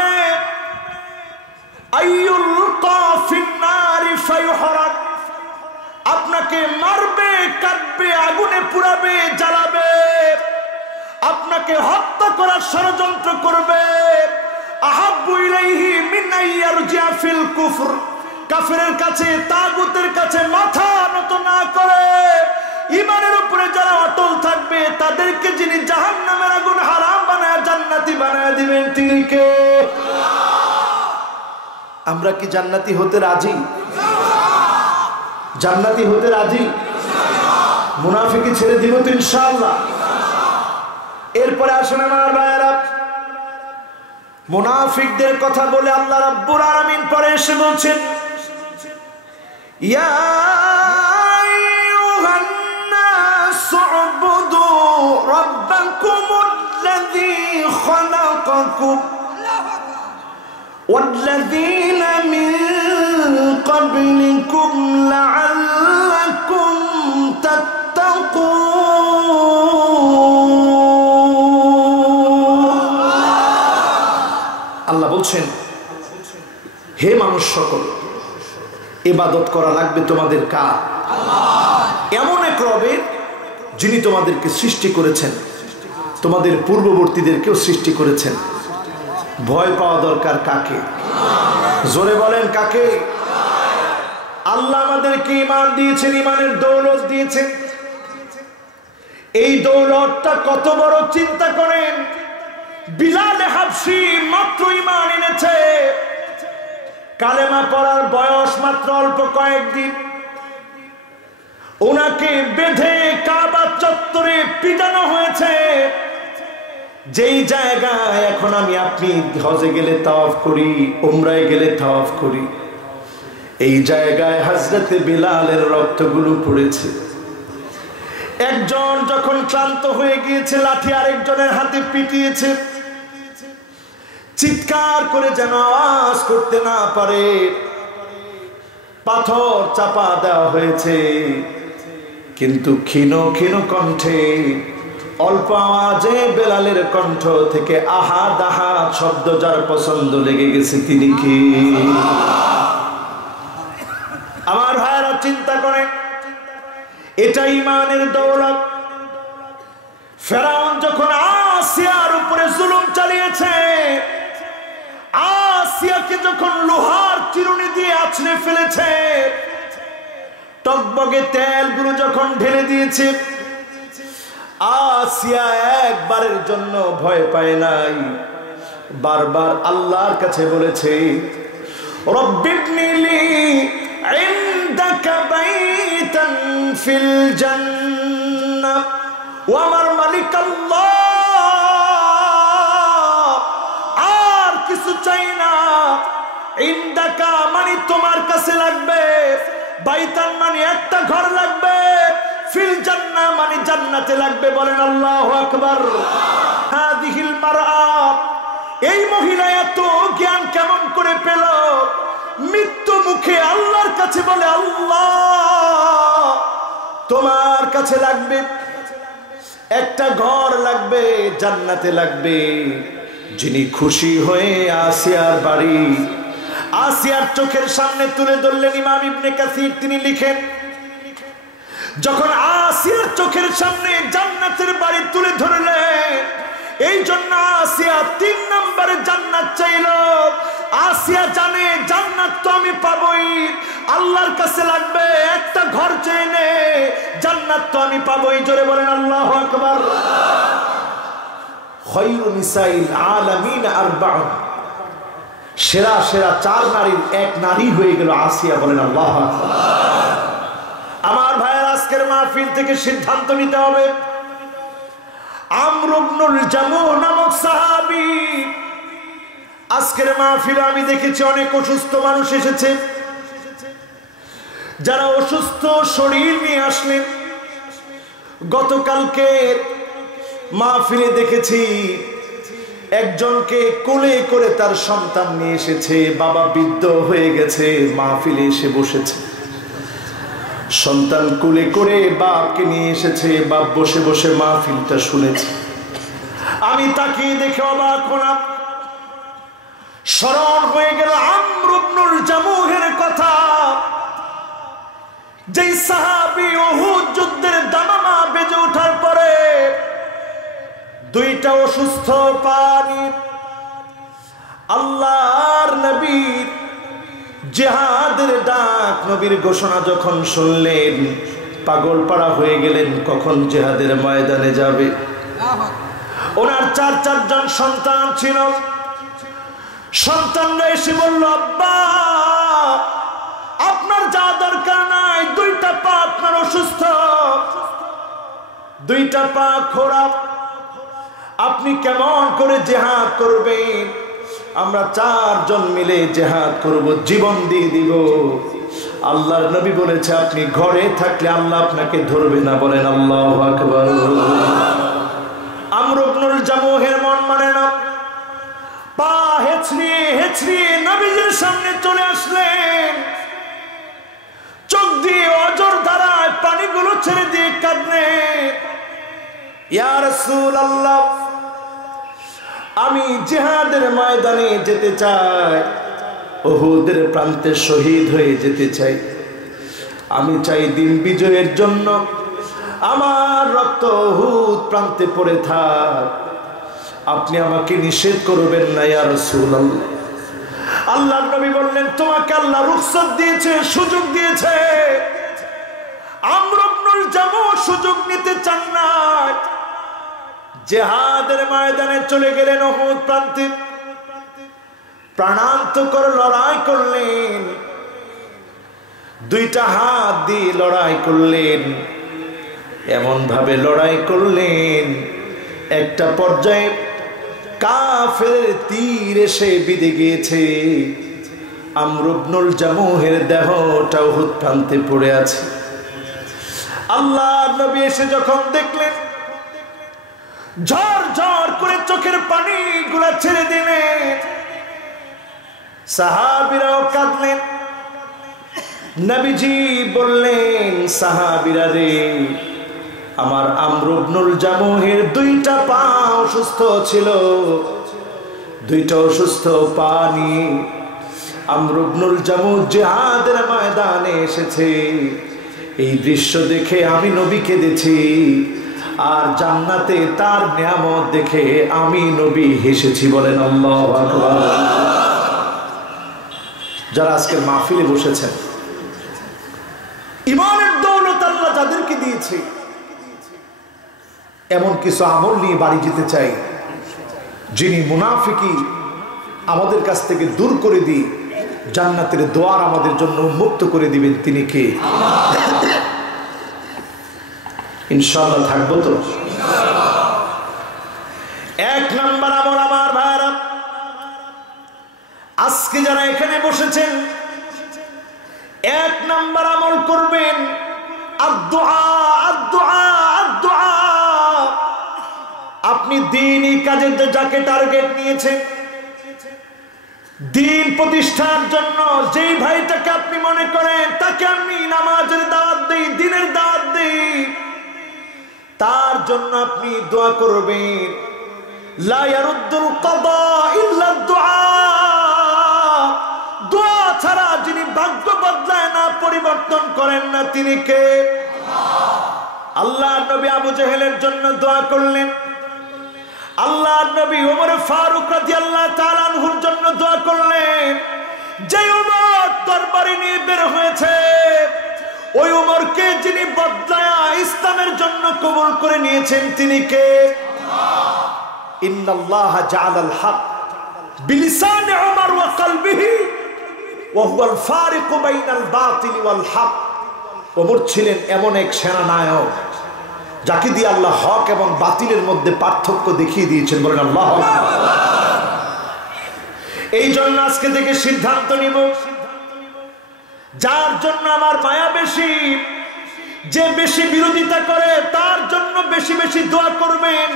আপনাকে মারবে, কাটবে, আগুনে পুড়াবে, জ্বালাবে, আপনাকে হত্যা করার ষড়যন্ত্র করবে। আহাব্বু ইলাইহি মিন আইয়ারজিআ ফিল কুফর, কাফেরের কাছে, তাগুতের কাছে মাথা নত না করে ঈমানের উপরে যারা অটল থাকবে তাদেরকে যিনি জাহান্নামের আগুন হারাম বানায় জান্নাতি বানায় দিবেন তিনি কে? আমরা কি জান্নাতি হতে রাজি? জান্নাতি হতে রাজি? মুনাফিকি ছেড়ে দিব তো ইনশাআল্লাহ। এরপরে আসেন আমার ভাইয়েরা, মুনাফিকদের কথা বলে আল্লাহ রাব্বুল আলামিন পরে এসে বলছেন ইয়া আইয়ুহান নাসু উবুদু রাব্বাকুমুল্লাযী খালাকাকুম ওয়াল্লাযীনা মিন ক্বাবলিকুম লাআল্লাকুম তাত্তাকুন। আল্লাহ বলছেন হে মানুষ সকল, ইবাদত করা লাগবে তোমাদের কার? এমন এক রবের যিনি তোমাদেরকে সৃষ্টি করেছেন, তোমাদের পূর্ববর্তীদেরকেও সৃষ্টি করেছেন। ভয় পাওয়া দরকার কাকে? জোরে বলেন কাকে? আল্লাহ আমাদেরকে ঈমান দিয়েছেন, ঈমানের দৌলত দিয়েছেন। এই দৌলতটা কত বড় চিন্তা করেন। বিলাল হাবশী মাত্র ঈমান এনেছে, কালেমা পড়ার বয়স মাত্র অল্প কয়েকদিন, ওনাকে বেঁধে কাবা চত্বরে পিটানো হয়েছে। যেই জায়গায় এখন আমি আপনি হজে গেলে তাওয়াফ করি, উমরায় গেলে তাওয়াফ করি, এই জায়গায় হযরতে বিলালের রক্তগুলো পড়েছে। একজন যখন ক্লান্ত হয়ে গিয়েছে, লাঠি আরেকজনের হাতে পিটিয়েছে, চিৎকার করে যেন আওয়াজ করতে না পারে পাথর চাপা দেওয়া হয়েছে, কিন্তু ক্ষীণ ক্ষীণ কণ্ঠে অল্প আওয়াজে বেলালের কণ্ঠ থেকে আহাদ আহাদ শব্দ যার পছন্দ লেগে গেছে তিনি কি? আমার ভাইরা চিন্তা করে, এটা ঈমানের দৌলত। ফেরাউন যখন আসিয়ার উপরে জুলুম চালিয়েছে, আসিয়াকে যখন লোহার চিরুনি দিয়ে আছড়ে ফেলেছে, টকবগে তেলগুলো যখন ঢেলে দিয়েছে, আসিয়া একবারের জন্য ভয় পায় নাই, বারবার আল্লাহর কাছে বলেছে রব্বিবনি লি ইনদাকা বাইতান ফিল জান্নাহ, ও আমার মালিক আল্লাহ, আর কিছু চাই না। ইনদাকা মানে তোমার কাছে লাগবে, বাইতান মানে একটা ঘর লাগবে, ফিল জান্নাহ মানে জান্নাতে লাগবে। বলেন আল্লাহু আকবার। হাদিহিল মারআ, এই মহিলা এত জ্ঞান কেমন করে পেল? মৃত্যু মুখে আল্লাহর কাছে বলে আল্লাহ তোমার কাছে লাগবে, একটা ঘর লাগবে, জান্নাতে লাগবে। যিনি খুশি হয়ে আসিয়ার বাড়ি আসিয়ার চোখের সামনে তুলে ধরলেন, ইমাম ইবনে কাসির তিনি লিখেন, যখন আসিয়ার চোখের সামনে জান্নাতের বাড়ি তুলে ধরলেন, এই জন্য আসিয়া 3 নম্বরে জান্নাত চাইল। আসিয়া জানে জান্নাত তো আমি পাবই, আল্লাহর কাছে লাগবে একটা ঘর চাইলে জান্নাত তো আমি পাবই। জোরে বলেন আল্লাহু আকবার। খায়রু নিসাইল আলামিন আরবাউন, সেরা সেরা 4 নারীর এক নারী হয়ে গেল আসিয়া। বলেন আল্লাহু আকবার। আমার ভাইয়ের আজকের মাহফিল থেকে সিদ্ধান্ত নিতে হবে, আমর ইবনুল জামুহ নামক সাহাবী আজকের মাহফিলে আমি দেখেছি অনেক অসুস্থ মানুষ এসেছে। যারা অসুস্থ শরীর নিয়ে আসলেন, গতকালকে মাহফিলে দেখেছি একজনকে কোলে করে তার সন্তান নিয়ে এসেছে, বাবা বৃদ্ধ হয়ে গেছে, মাহফিলে এসে বসেছে। সন্তান কোলে করে বাপকে নিয়ে এসেছে, বাপ বসে বসে মাহফিলটা শুনেছে। আমি তাকিয়ে দেখে অবাক হলাম। স্মরণ হয়ে গেল আমর ইবনুল জামূহের কথা, যেই সাহাবী উহুদ যুদ্ধের দামামা বেজে ওঠার পরে দুইটা অসুস্থ পানি আল্লাহর নবীর জিহাদের ডাক, নবীর ঘোষণা যখন শুনলেন পাগল পাড়া হয়ে গেলেন, কখন জিহাদের ময়দানে যাবে। ওনার চারজন সন্তান ছিল। সন্তানরা এসে বলল, আব্বা আপনার যা দরকার নাই, দুইটা পা আপনার অসুস্থ, দুইটা পা খোড়া, আপনি কেমন করে জিহাদ করবেন? আমরা চারজন মিলে জিহাদ করব, জীবন দিয়ে দিব। আল্লাহর নবী বলেছে আপনি ঘরে থাকলে আল্লাহ আপনাকে ধরবে না। বলেন আল্লাহু আকবার। আমর ইবনুল জামূহের মন মানে না, পা হেঁচড়িয়ে হেঁচড়িয়ে নবীজির সামনে চলে আসলেন। চোখ দিয়ে অজর ধারায় পানিগুলো ছেড়ে দিয়ে কাঁদলেন, ইয়া রাসূলুল্লাহ আমি জিহাদের ময়দানে যেতে চাই, উহুদের প্রান্তে শহীদ হয়ে যেতে চাই। আমি চাই দিন বিজয়ের জন্য আমার রক্ত উহুদ প্রান্তে পড়ে থাক, আপনি আমাকে নিষেধ করবেন না ইয়া রাসূলুল্লাহ। আল্লাহর নবী বললেন তোমাকে আল্লাহ রুখসত দিয়েছে, সুযোগ দিয়েছে। আমর ইবনুল জামূহ সুযোগ নিতে চান না, জিহাদের ময়দানে চলে গেলেন উহুদ প্রান্তে, প্রাণান্তকর লড়াই করলেন, দুইটা হাত দিয়ে লড়াই করলেন, এমন ভাবে লড়াই করলেন একটা পর্যায়ে কাফের তীর এসে বিঁধে গিয়েছে, আমর ইবনুল জামূহের দেহটা উহুদ প্রান্তে পড়ে আছে। আল্লাহর নবী এসে যখন দেখলেন, ঝড় ঝড় করে চোখের পানি গুলা ছেড়ে দিলেন, সাহাবীরাও কাঁদলেন। নবীজি বললেন, সাহাবীরা রে, আমার আমর ইবনুল জামূহের দুইটা পা অসুস্থ ছিল, দুইটা অসুস্থ পা নিয়ে আমর ইবনুল জামূহ জিহাদের ময়দানে এসেছে। এই দৃশ্য দেখে আমি নবী কেঁদেছি, আর জান্নাতে তার নিয়ামত দেখে আমি নবী হেসেছি। বলেন আল্লাহু আকবার। যারা আজকে মাহফিলে বসেছেন, ঈমানের দৌলত আল্লাহ যাদেরকে দিয়েছে, এমন কিছু আমল নিয়ে বাড়ি যেতে চাই, যিনি মুনাফিকি আমাদের কাছ থেকে দূর করে দিয়ে জান্নাতের দুয়ার আমাদের জন্য উন্মুক্ত করে দিবেন। তিনি কে? ইনশাআল্লাহ থাকবো তো। এক নাম্বার আমল আমার ভাইরা, আজকে যারা এখানে বসেছেন, এক নাম্বার আমল করবেন আদ-দুআ, আদ-দুআ, আদ-দুআ। আপনি দ্বীনি কাজের যাকে টার্গেট নিয়েছেন, দ্বীন প্রতিষ্ঠার জন্য যেই ভাইটাকে আপনি মনে করেন তাকে আমি নামাজের দাওয়াত দেই, দ্বীনের দাওয়াত দেই, তার জন্য আপনি দোয়া করবেন। লা ইয়ারুদ্দুল কাদা ইল্লা দুআ। দোয়া ছাড়া যিনি ভাগ্য বদলায় না, পরিবর্তন করেন না, তিনি কে? আল্লাহর নবী আবু জেহেলের জন্য দোয়া করলেন, আল্লাহর নবী ওমর ফারুক রাদিয়াল্লাহু তাআলা আনহুর জন্য দোয়া করলেন। যে ওমর দরবারে নিয়ে বের হয়েছে, ওই ওমরকে যিনি বদলায়া ইসলামের জন্য কবুল করে নিয়েছেন, তিনি কে? ইন্নাল্লাহা জাআলাল হক বিলিসানি ওমর ওয়া কলবিহি ওয়া হুয়াল ফারিকু বাইনাল বাতিল ওয়াল হক। ওমর ছিলেন এমন এক সেনানায়ক যাকে দিয়ে আল্লাহ হক এবং বাতিলের মধ্যে পার্থক্য দেখিয়ে দিয়েছেন। বলেন আল্লাহু আকবার। এই জন্য আজকে থেকে সিদ্ধান্ত নিব, যার জন্য আমার মায়া বেশি, যে বেশি বিরোধিতা করে তার জন্য বেশি বেশি দোয়া করবেন,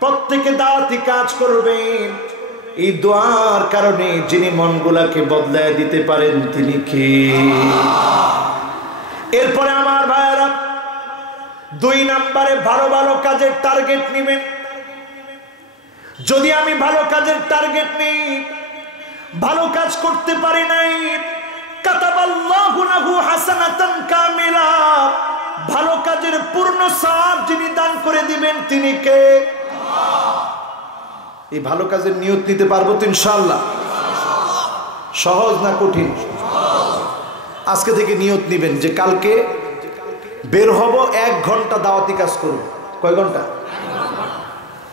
প্রত্যেকে দাওয়াতি কাজ করবেন। এই দোয়ার কারণে যিনি মনগুলাকে বদলায় দিতে পারেন তিনি কে? এরপরে আমার ভাইয়েরা 2 নম্বরে ভালো ভালো কাজের টার্গেট নেবেন। যদি আমি ভালো কাজের টার্গেট নেই, ভালো কাজ করতে পারি নাই, কাতাবাল্লাহু লাহু হাসানাতান কামিলা, ভালো কাজের পূর্ণ সওয়াব যিনি দান করে দিবেন তিনি কে? এই ভালো কাজের নিয়ত নিতে পারবো তো ইনশাআল্লাহ? সহজ না কঠিন? আজকে থেকে নিয়ত নিবেন যে কালকে বের হব, 1 ঘন্টা দাওয়াতি কাজ করব। কয় ঘন্টা?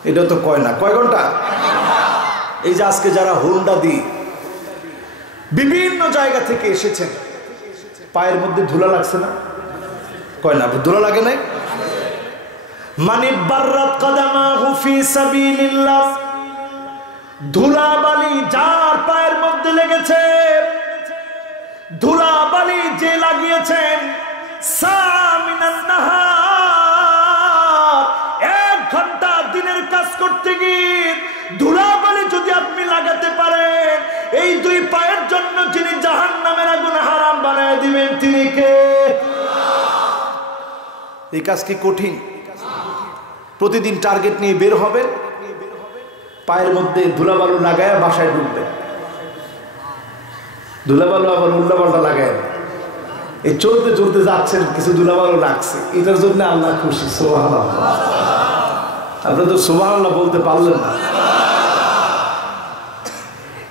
এটা তো কয় না, কয় ঘন্টা? এই যে আজকে যারা হুন্ডা দি বিভিন্ন জায়গা থেকে এসেছেন, পায়ের মধ্যে ধুলা লাগছে না? কয় না, ধুলা লাগে নাই? মানি বাররাত কদামাহু ফি সাবিলিল্লাহ, ধুলাবালি যার পায়ের মধ্যে লেগেছে, ধুলাবালি যে লাগিয়েছেন, সামিনান নাহার, 1 ঘন্টা দিনের কাজ করতে গিয়ে ধুলাবালি যদি আপনি লাগাতে পারেন, এই 2 পায়ের জন্য যিনি জাহান্নামের আগুন হারাম বানায় দিবেন তিনি কে? এই কাজ কি কঠিন? প্রতিদিন টার্গেট নিয়ে বের হবেন, পায়ের মধ্যে ধুলাবালু লাগায় বাসায় ঢুকবেন। ধুলাবালু আবার উল্টাপাল্টা লাগায়, এই চলতে চলতে যাচ্ছেন, কিছু ধুলাবালু লাগছে, এটার জন্য আল্লাহ খুশি। সুবহানাল্লাহ। আপনি তো সুবহানাল্লাহ বলতে পারলেন না।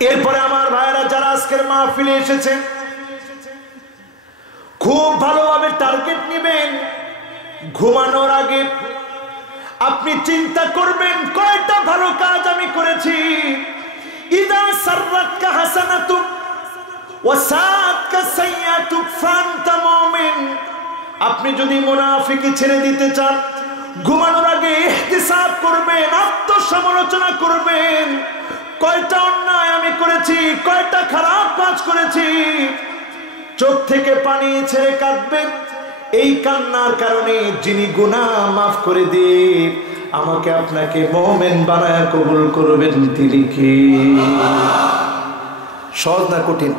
এরপরে আমার ভাইরা যারা আজকের মাহফিলে এসেছেন, খুব ভালোভাবে টার্গেট নেবেন। ঘুমানোর আগে আপনি চিন্তা করবেন কয়টা ভালো কাজ আমি করেছি। ইদা সাররাতকা হাসানাতু ওয়া সাআতকা সাইয়্যাতু ফান্তা মুমিন। আপনি যদি মুনাফিকি ছেড়ে দিতে চান, ঘুমানোর আগে ইহতিসাব করবেন, আত্মসমালোচনা করবেন, কয়টা অন্যায় আমি করেছি, কয়টা খারাপ কাজ করেছি। চোখ থেকে পানি ছেড়ে কাঁদবেন। এই কান্নার কারণে যিনি গুনাহ মাফ করে দিয়ে আমাকে আপনাকে মুমিন বানায়া কবুল করবেন তিনি কে? সহজ না কঠিন?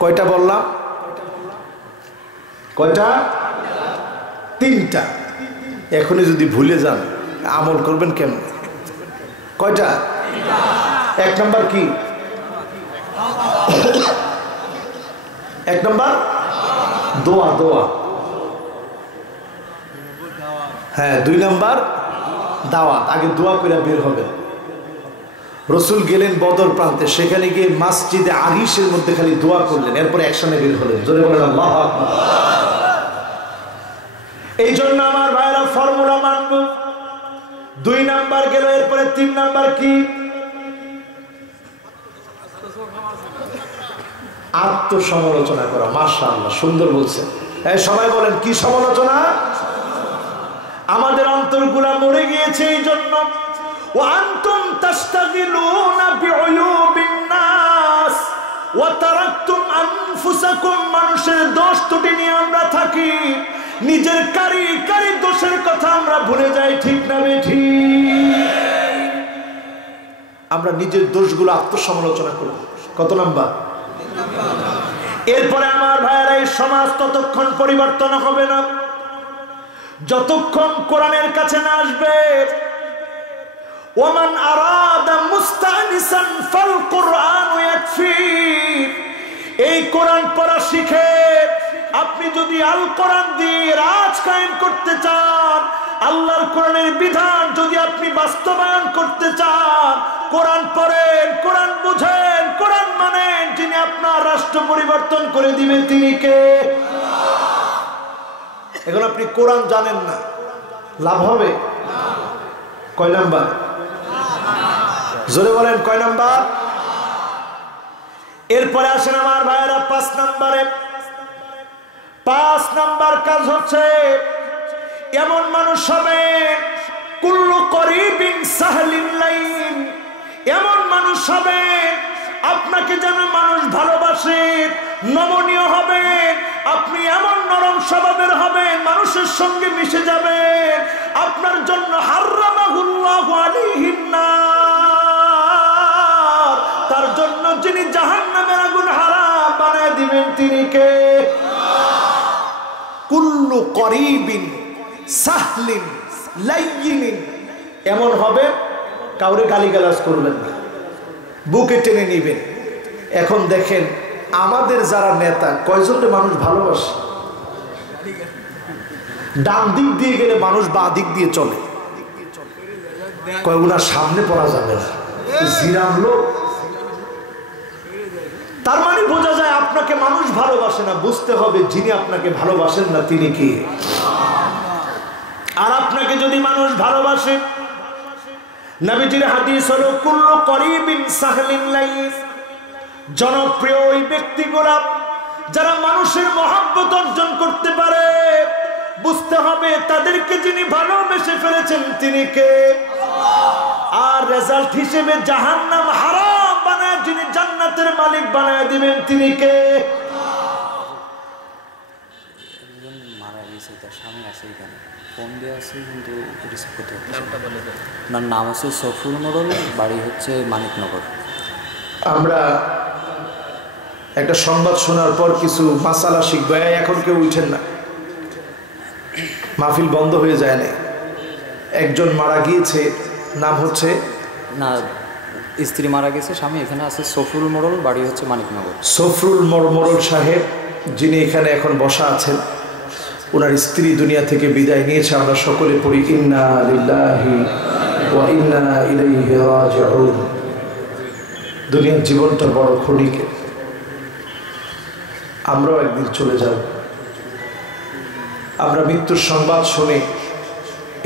কয়টা বললাম? কয়টা? 3টা। এখনই যদি ভুলে যান আমল করবেন কেমন? কয়টা? 1 নম্বর কি? 1 নম্বর দোয়া। দোয়া, হ্যাঁ। 2 নম্বর দাওয়াত। আগে দোয়া করে বের হবেন। রসুল গেলেন বদর প্রান্তে, সেখানে গিয়ে মসজিদে আরিশের মধ্যে খালি দোয়া করলেন, এরপর একসাথে বের হলেন। জোরে বলেন আল্লাহু আকবার। এই জন্য আমার ভাইরা ফর্মুলা মানব। 2 নাম্বার গেল, এরপরে 3 নাম্বার কি? আত্মসমালোচনা করা। মাশাআল্লাহ, সুন্দর বলছেন। সবাই বলেন কি সমালোচনা? আমাদের অন্তরগুলা মরে গিয়েছে এই জন্য। ওয়া আনতুম তাস্তাগিলুনা বিউয়ুবিন নাস ওয়া তারাকতুম আনফুসাকুম। মানুষের দোষ ত্রুটি নিয়ে আমরা থাকি, নিজের কারি দোষের কথা আমরা ভুলে যাই। ঠিক না বেঠিক? আমরা নিজের দোষগুলো আত্মসমালোচনা করি। কত নাম্বার? এরপরে আমার ভাইয়েরা, এই সমাজ ততক্ষণ পরিবর্তন হবে না যতক্ষণ কোরআনের কাছে না আসবে। ওমান আরাদা মুস্তানিসান ফাল কুরআনু ইয়াকফি। এই কোরআন পড়া শিখে আপনি যদি আল কোরআন দিয়ে রাজ কায়েম করতে চান, আল্লাহর কোরআনের বিধান যদি আপনি বাস্তবায়ন করতে চান, কোরআন পড়েন, কোরআন বুঝেন, কোরআন মানেন, যিনি আপনার রাষ্ট্র পরিবর্তন করে দিবেন তিনি কে? এখন আপনি কোরআন জানেন না, লাভ হবে? কয় নাম্বার? জোরে বলেন কয় নাম্বার? এরপরে আসেন আমার ভাইয়েরা 5 নাম্বারে। 5 নাম্বার কাজ হচ্ছে এমন মানুষ হবে কুল্লু করিবিন সাহলিন লাইন এমন মানুষ হবে আপনাকে যেন মানুষ ভালোবাসে, নমনীয় হবে, আপনি এমন নরম স্বভাবের হবেন, মানুষের সঙ্গে মিশে যাবেন। আপনার জন্য হারামাহুল্লাহু আলাইহিন নার, তার জন্য যিনি জাহান্নামের আগুন হারাম বানায় দিবেন তিনি কে? কুল্লু করিবিন সাহলিন লাইয়িনিন, এমন হবে কাউরে গালিগালাজ করবেন না, বুকে টেনে নিবেন। এখন দেখেন আমাদের যারা নেতা কয়জনকে মানুষ ভালোবাসে, ডান দিক দিয়ে গেলে মানুষ বাঁ দিক দিয়ে চলে, কয়গুলা সামনে পড়া যাবে না, জিরাম লোক। তার মানে বোঝা যায় আপনাকে মানুষ ভালোবাসে না। বুঝতে হবে যিনি আপনাকে ভালোবাসেন না তিনি কি। আর আপনাকে যদি মানুষ ভালোবাসে, নবীজির হাদিস হলো কুল্লু করিবিন সাহলিন লাইয়িন, জনপ্রিয় ওই ব্যক্তিগুলা যারা মানুষের মহব্বত অর্জন করতে পারে, বুঝতে হবে তাদেরকে যিনি ভালোবেসে ফেলেছেন তিনি কে। আর রেজাল্ট হিসেবে জাহান্নাম হারাম বানায় যিনি জান্নাতের মালিক বানায় দিবেন তিনি কে। মারা গেছে, তার স্বামী আছে এখানে, ফোন দেওয়া আছে কিন্তু রিসিভ করতে হচ্ছে। ওনার নাম আছে সফরুল মোড়ল, বাড়ি হচ্ছে মানিকনগর। আমরা একটা সংবাদ শোনার পর কিছু মাসালা শিখবো। এখন কেউ উঠেন না, মাহফিল বন্ধ হয়ে যায় না। একজন মারা গিয়েছে, নাম হচ্ছে না, স্ত্রী মারা গেছে, স্বামী এখানে আছে সফরুল মোড়ল, বাড়ি হচ্ছে মানিকনগর। সফরুল মোড়ল সাহেব যিনি এখানে এখন বসা আছেন, ওনার স্ত্রী দুনিয়া থেকে বিদায় নিয়েছে। আমরা সকলে পড়ি ইন্না লিল্লাহি ওয়া ইন্না ইলাইহি রাজিউন। দুনিয়ার জীবনটা বড় ক্ষণিকের, আমরাও একদিন চলে যাব। আমরা মৃত্যুর সংবাদ শুনে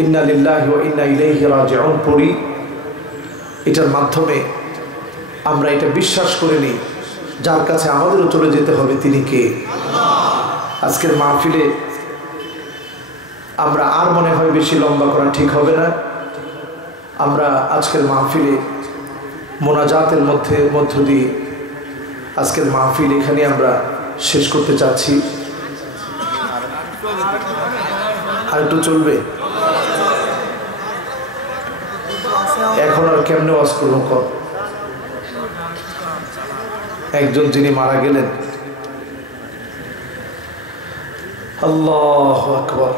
ইন্না লিল্লাহি ওয়া ইন্না ইলাইহি রাজিউন পড়ি, এটার মাধ্যমে আমরা এটা বিশ্বাস করে নিই যার কাছে আমাদেরও চলে যেতে হবে তিনি কে। আজকের মাহফিলে আমরা আর মনে হয় বেশি লম্বা করা ঠিক হবে না। আমরা আজকের মাহফিলে মোনাজাতের মধ্য দিয়ে আজকের মাহফিল এখানে আমরা শেষ করতে চাচ্ছি। আর একটু চলবে, এখন আর কেমনে ওয়াজ করবো কর। একজন যিনি মারা গেলেন, আল্লাহু আকবার,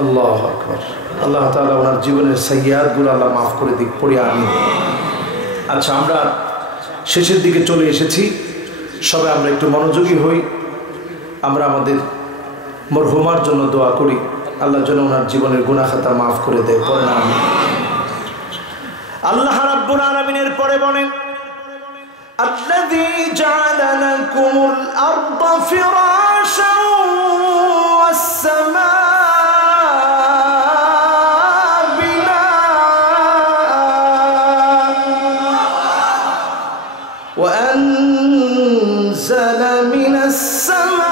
আল্লাহু আকবার। আল্লাহ তাআলা ওনার জীবনের সাইয়্যাতগুলো আল্লাহ মাফ করে দিক, পড়ি আমিন। আচ্ছা, আমরা শেষের দিকে চলে এসেছি, সবাই আমরা একটু মনোযোগী হই। আমরা আমাদের মরহুমার জন্য দোয়া করি, আল্লাহ যেন ওনার জীবনের গুনাহ খাতা মাফ করে দেয়, পড়েন আমিন। আল্লাহ রাব্বুল আলামিনের পরে বলেন, আল্লাযী জাআলা লাকুমুল আরদা ফিরাশান ওয়াস সামাআ وأنزل من السماء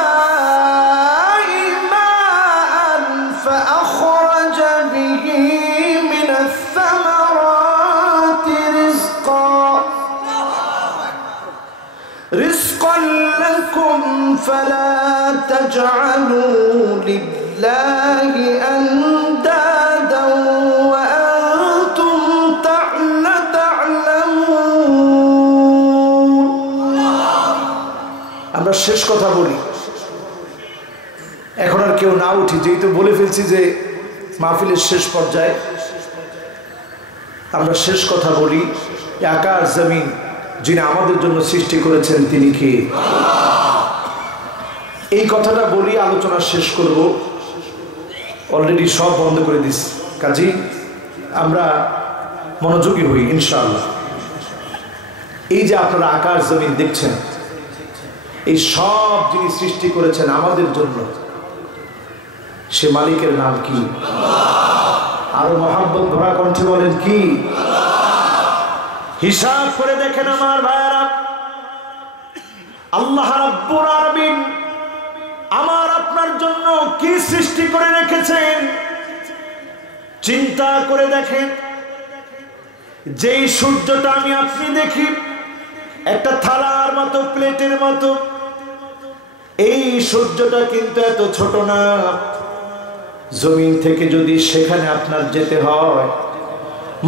ماء فأخرج به من الثمرات رزقا لكم فلا تجعلوا لله أندادا وأنتم تعلمون। আমরা শেষ কথা বলি, এখন আর কেউ না উঠি, যেহেতু বলে ফেলছি যে মাহফিলের শেষ পর্যায়ে। আমরা শেষ কথা বলি, আকাশ জমিন যিনি আমাদের জন্য সৃষ্টি করেছেন তিনি কি। এই কথাটা বলি, আলোচনা শেষ করব। অলরেডি সব বন্ধ করে দিস, কাজী আমরা মনোযোগী হই ইনশাআল্লাহ। এই যে আপনারা আকাশ জমিন দেখছেন, এই সব যিনি সৃষ্টি করেছেন আমাদের জন্য, সে মালিকের নাম কি? আরো মহাব্বত ভরা কণ্ঠে বলেন কি? হিসাব করে দেখেন আমার ভাইয়েরা, আল্লাহ রাব্বুল আলামিন আমার আপনার জন্য কি সৃষ্টি করে রেখেছেন চিন্তা করে দেখেন। যেই সূর্যটা আমি আপনি দেখি একটা থালার মতো, প্লেটের মতো, এই সূর্যটা কিন্তু এত ছোট না। জমিন থেকে যদি সেখানে আপনার যেতে হয়,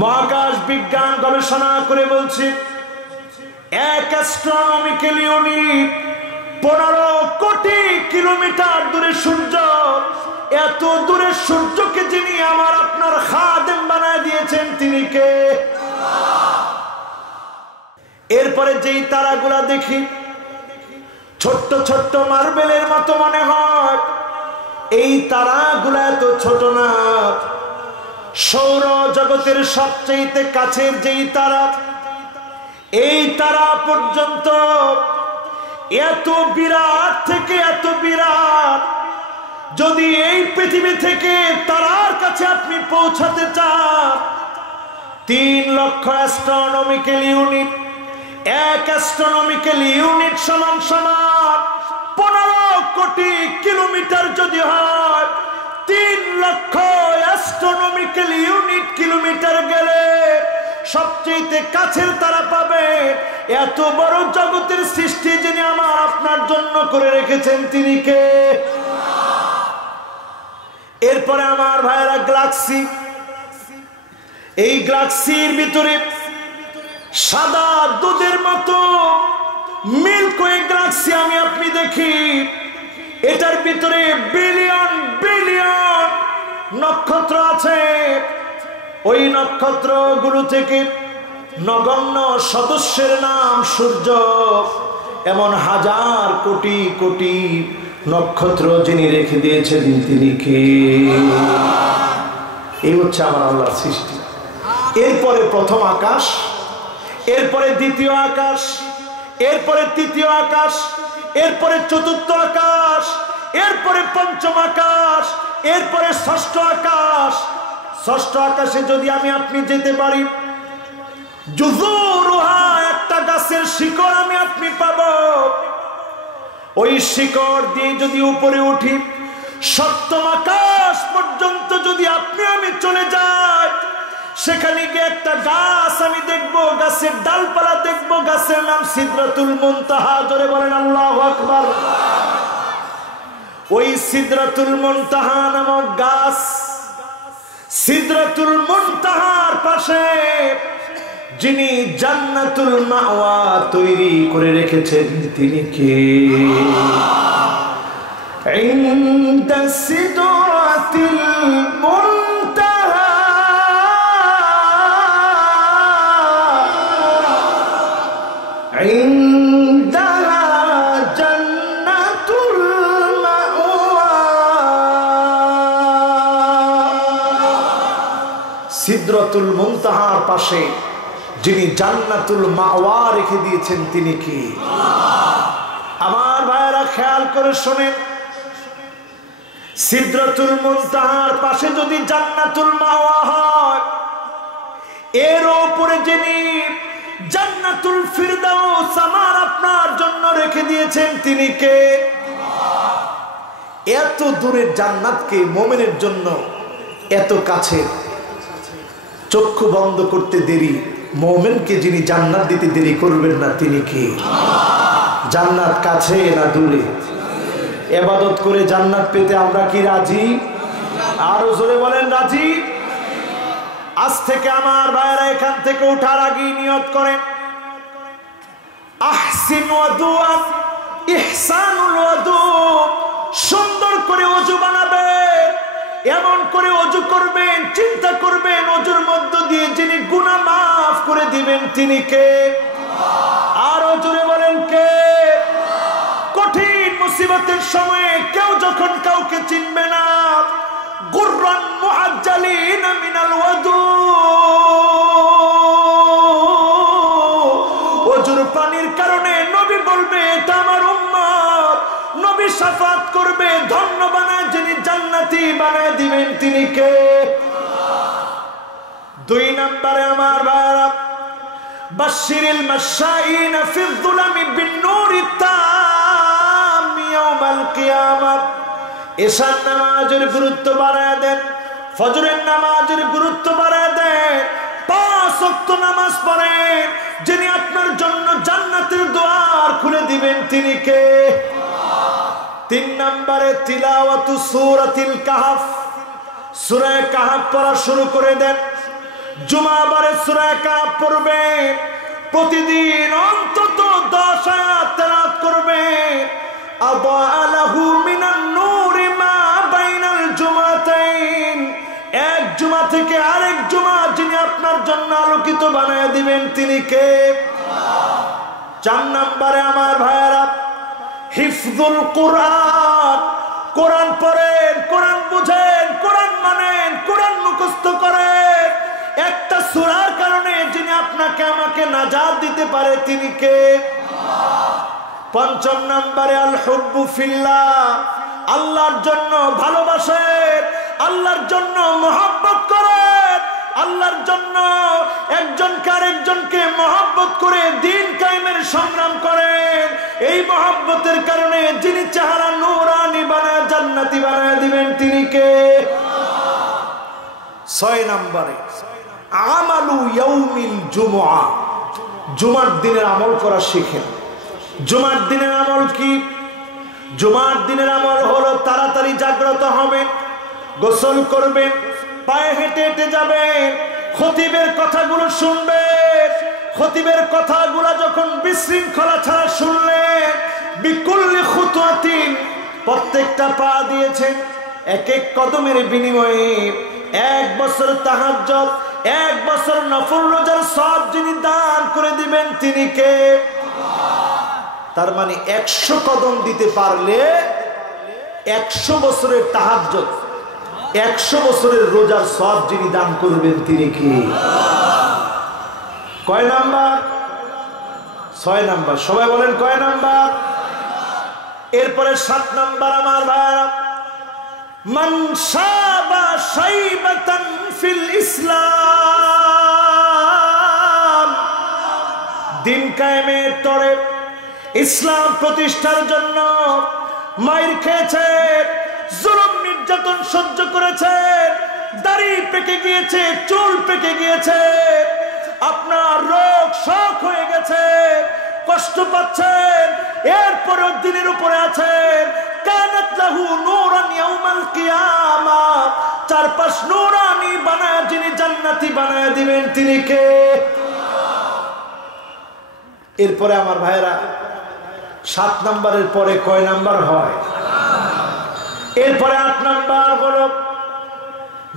মহাকাশ বিজ্ঞান গবেষণা করে বলছে 1 অ্যাস্ট্রোনমিক্যাল ইউনিট 15 কোটি কিলোমিটার দূরে সূর্য। এত দূরে সূর্যকে যিনি আমার আপনার খাদেম বানায় দিয়েছেন তিনি কে? এরপরে যেই তারাগুলা দেখি ছোট্ট ছোট্ট মার্বেলের মতো মনে হয়, এই তারাগুলা এত ছোট না। সৌর জগতের সবচেয়ে কাছের যেই তারা, এই তারা পর্যন্ত এত বিরাট থেকে এত বিরাট, যদি এই পৃথিবী থেকে তারার কাছে আপনি পৌঁছাতে চান 3 লক্ষ অ্যাস্ট্রোনমিক্যাল ইউনিট। 1 অ্যাস্ট্রোনমিক্যাল ইউনিট সমান সমান 15 কোটি কিলোমিটার যদি হয়, 3 লক্ষ অ্যাস্ট্রোনমিক্যাল ইউনিট কিলোমিটার গেলে সবচেয়ে কাছের তারা পাবে। এত বড় জগতের সৃষ্টি যিনি আমার আপনার জন্য করে রেখেছেন তিনি কে? এরপরে আমার ভাইরা গ্যালাক্সি, এই গ্যালাক্সির ভিতরে সাদা দুধের মতো মিল্কওয়ে গ্যালাক্সি আমি আপনি দেখি, এটার ভিতরে বিলিয়ন বিলিয়ন নক্ষত্র আছে। ওই নক্ষত্রগুলো থেকে নগণ্য সদস্যের নাম সূর্য। এমন হাজার কোটি কোটি নক্ষত্র যিনি রেখে দিয়েছেন তিনি কে? এই হচ্ছে আমার আল্লাহর সৃষ্টি। এরপরে প্রথম আকাশ, এরপরে দ্বিতীয় আকাশ, এরপরে তৃতীয় আকাশ, এরপরে চতুর্থ আকাশ, এরপরে পঞ্চম আকাশ, এরপরে ষষ্ঠ আকাশ। ষষ্ঠ আকাশে যদি আমি আপনি যেতে পারি, জুযুরুহা, একটা গাছের শিকড় আমি আপনি পাবো। ওই শিকড় দিয়ে যদি উপরে উঠি, সপ্তম আকাশ পর্যন্ত যদি আপনি আমি চলে যাই, সেখানে গিয়ে একটা গাছ আমি দেখবো, গাছের ডালপালা দেখবো, গাছের নাম সিদরাতুল মুনতাহা। জোরে বলেন আল্লাহু আকবার। ওই সিদরাতুল মুনতাহা নামক গাছ, সিদরাতুল মুনতাহার পাশে যিনি জান্নাতুল মাওয়া তৈরি করে রেখেছেন তিনি কে? ইনদা সিদরাতিল মুনতাহা ইনদাহা জান্নাতুল মাওয়া। সিদরাতুল মুনতাহার পাশে যিনি জান্নাতুল মাওয়া রেখে দিয়েছেন তিনি কি? আমার ভাইরা খেয়াল করে শোনেন, সিদরাতুল মুনতাহার পাশে যদি জান্নাতুল মাওয়া হয়, এর উপরে যিনি জান্নাতুল ফিরদাউস আমার আপনার জন্য রেখে দিয়েছেন তিনি কে? এত দূরের জান্নাতকে মুমিনের জন্য এত কাছে, চক্ষু বন্ধ করতে দেরি, মুমিনকে যিনি জান্নাত দিতে দেরি করবেন না তিনি কে? জান্নাত কাছে না দূরে? ইবাদত করে জান্নাত পেতে আমরা কি রাজি? আরো জোরে বলেন রাজি? আজ থেকে আমার ভাইরা এখান থেকে ওঠার আগে নিয়ত করেন, আহসিন ওয়াদুআ ইহসানুল ওয়াদু, সুন্দর করে ওযু বানাবে, এমন করে ওযু করবেন, চিন্তা করবেন ওযুর মধ্য দিয়ে যিনি গুনাহ মাফ করে দিবেন তিনি কে? আরো জোরে বলেন কে? কঠিন মুসিবতের সময়ে কেউ যখন কাউকে চিনবে না, গুররান মুআজ্জালিনা মিনাল ওয়াদু, ওযুর পানির কারণে নবী বলবে এটা আমার উম্মত, নবী শাফাত করবে, ধন্য বানায় যিনি জান্নাতি বানায় দিবেন তিনি কে? 2 নম্বরে আমার ভাইরা, বাশশিরিল মাশাইনা ফিয যুলামি বিন-নূরিত তাম ইয়াউমাল কিয়ামাহ। এশার নামাজের গুরুত্ব বাড়ায় দেন, ফজরের নামাজের গুরুত্ব বাড়ায় দেন, 5 5 ওয়াক্ত নামাজ পড়েন, যিনি আপনার জন্য জান্নাতের দুয়ার খুলে দিবেন তিনি কে? 3 নম্বরে তিলাওয়াতু সূরাতিল কাহফ, সূরা কাহফ পড়া শুরু করে দেন। জুমাবারে সূরা কাহফ পড়বেন, প্রতিদিন অন্তত 10 আয়াত তেলাওয়াত করবেন। আদালাহু মিনান নূরি মা বাইনাল জুমাতাইন, এক জুমা থেকে আরেক জুমা যিনি আপনার জন্য আলোকিত বানায় দিবেন তিনি কে? 4 নম্বরে আমার ভাইয়েরা হিফজুল কোরআন, কোরআন পড়েন, কোরআন বুঝেন, কোরআন মানেন, কোরআন মুখস্থ করেন। একটা সূরার কারণে যিনি আপনাকে আমাকে নাজাত দিতে পারে তিনি কে? 5 নম্বরে আল হুব্বু ফিল্লাহ, আল্লাহর জন্য ভালোবাসেন, আল্লাহর জন্য মহব্বত করেন, আল্লাহর জন্য একজনকে আরেকজনকে মহব্বত করে দিন কায়েমের সংগ্রাম করেন। এই মহব্বতের কারণে যিনি চেহারা নূরানি বানায় জান্নাতি বানায় দিবেন তিনি কে? 6 নম্বরে আমালু ইয়াউমিল জুমআ, জুমার দিনের আমল করা শিখেন। জুমার দিনের আমল কি? জুমার দিনের আমল হলো তাড়াতাড়ি জাগ্রত হবেন, গোসল করবেন, পায়ে হেঁটে হেঁটে যাবেন, খতিবের কথাগুলো শুনবেন। খতিবের কথাগুলো যখন বিশৃঙ্খলা ছাড়া শুনলেন, বিকুল্লি খুতওয়াতিন, প্রত্যেকটা পা দিয়েছেন, এক এক কদমের বিনিময়ে 1 বছর তাহাজ্জুদ, 1 বছর নফল রোজার সওয়াব যিনি দান করে দিবেন তিনি কে? তার মানে 100 কদম দিতে পারলে 100 বছরের তাহাজ্জুদ, 100 বছরের রোজার সওয়াব যিনি দান করবেন তিনি কি? কয় নাম্বার? 6 নাম্বার। সবাই বলেন কয় নাম্বার? এরপরে 7 নাম্বার আমার ভাইরা, মান শাবা শাইবাতান ফিল ইসলাম, দিন কায়েমের তরে ইসলাম প্রতিষ্ঠার জন্য মাইর খেয়েছেন, জুলুম নির্যাতন সহ্য করেছেন, দাড়ি পেকে গিয়েছে, চুল পেকে গিয়েছে, আপনার রোগ শোক হয়ে গেছে, কষ্ট পাচ্ছেন, এরপরেও দিনের উপরে আছেন। কানাত লাহু নূরান ইয়াউমাল কিয়ামাহ, চারপাশ নূরানি বানায় যিনি জান্নাতি বানায় দিবেন তিনি কে? এরপরে আমার ভাইরা 7 নম্বরের পরে কয় নাম্বার হয়? এরপরে 8 নাম্বার হলো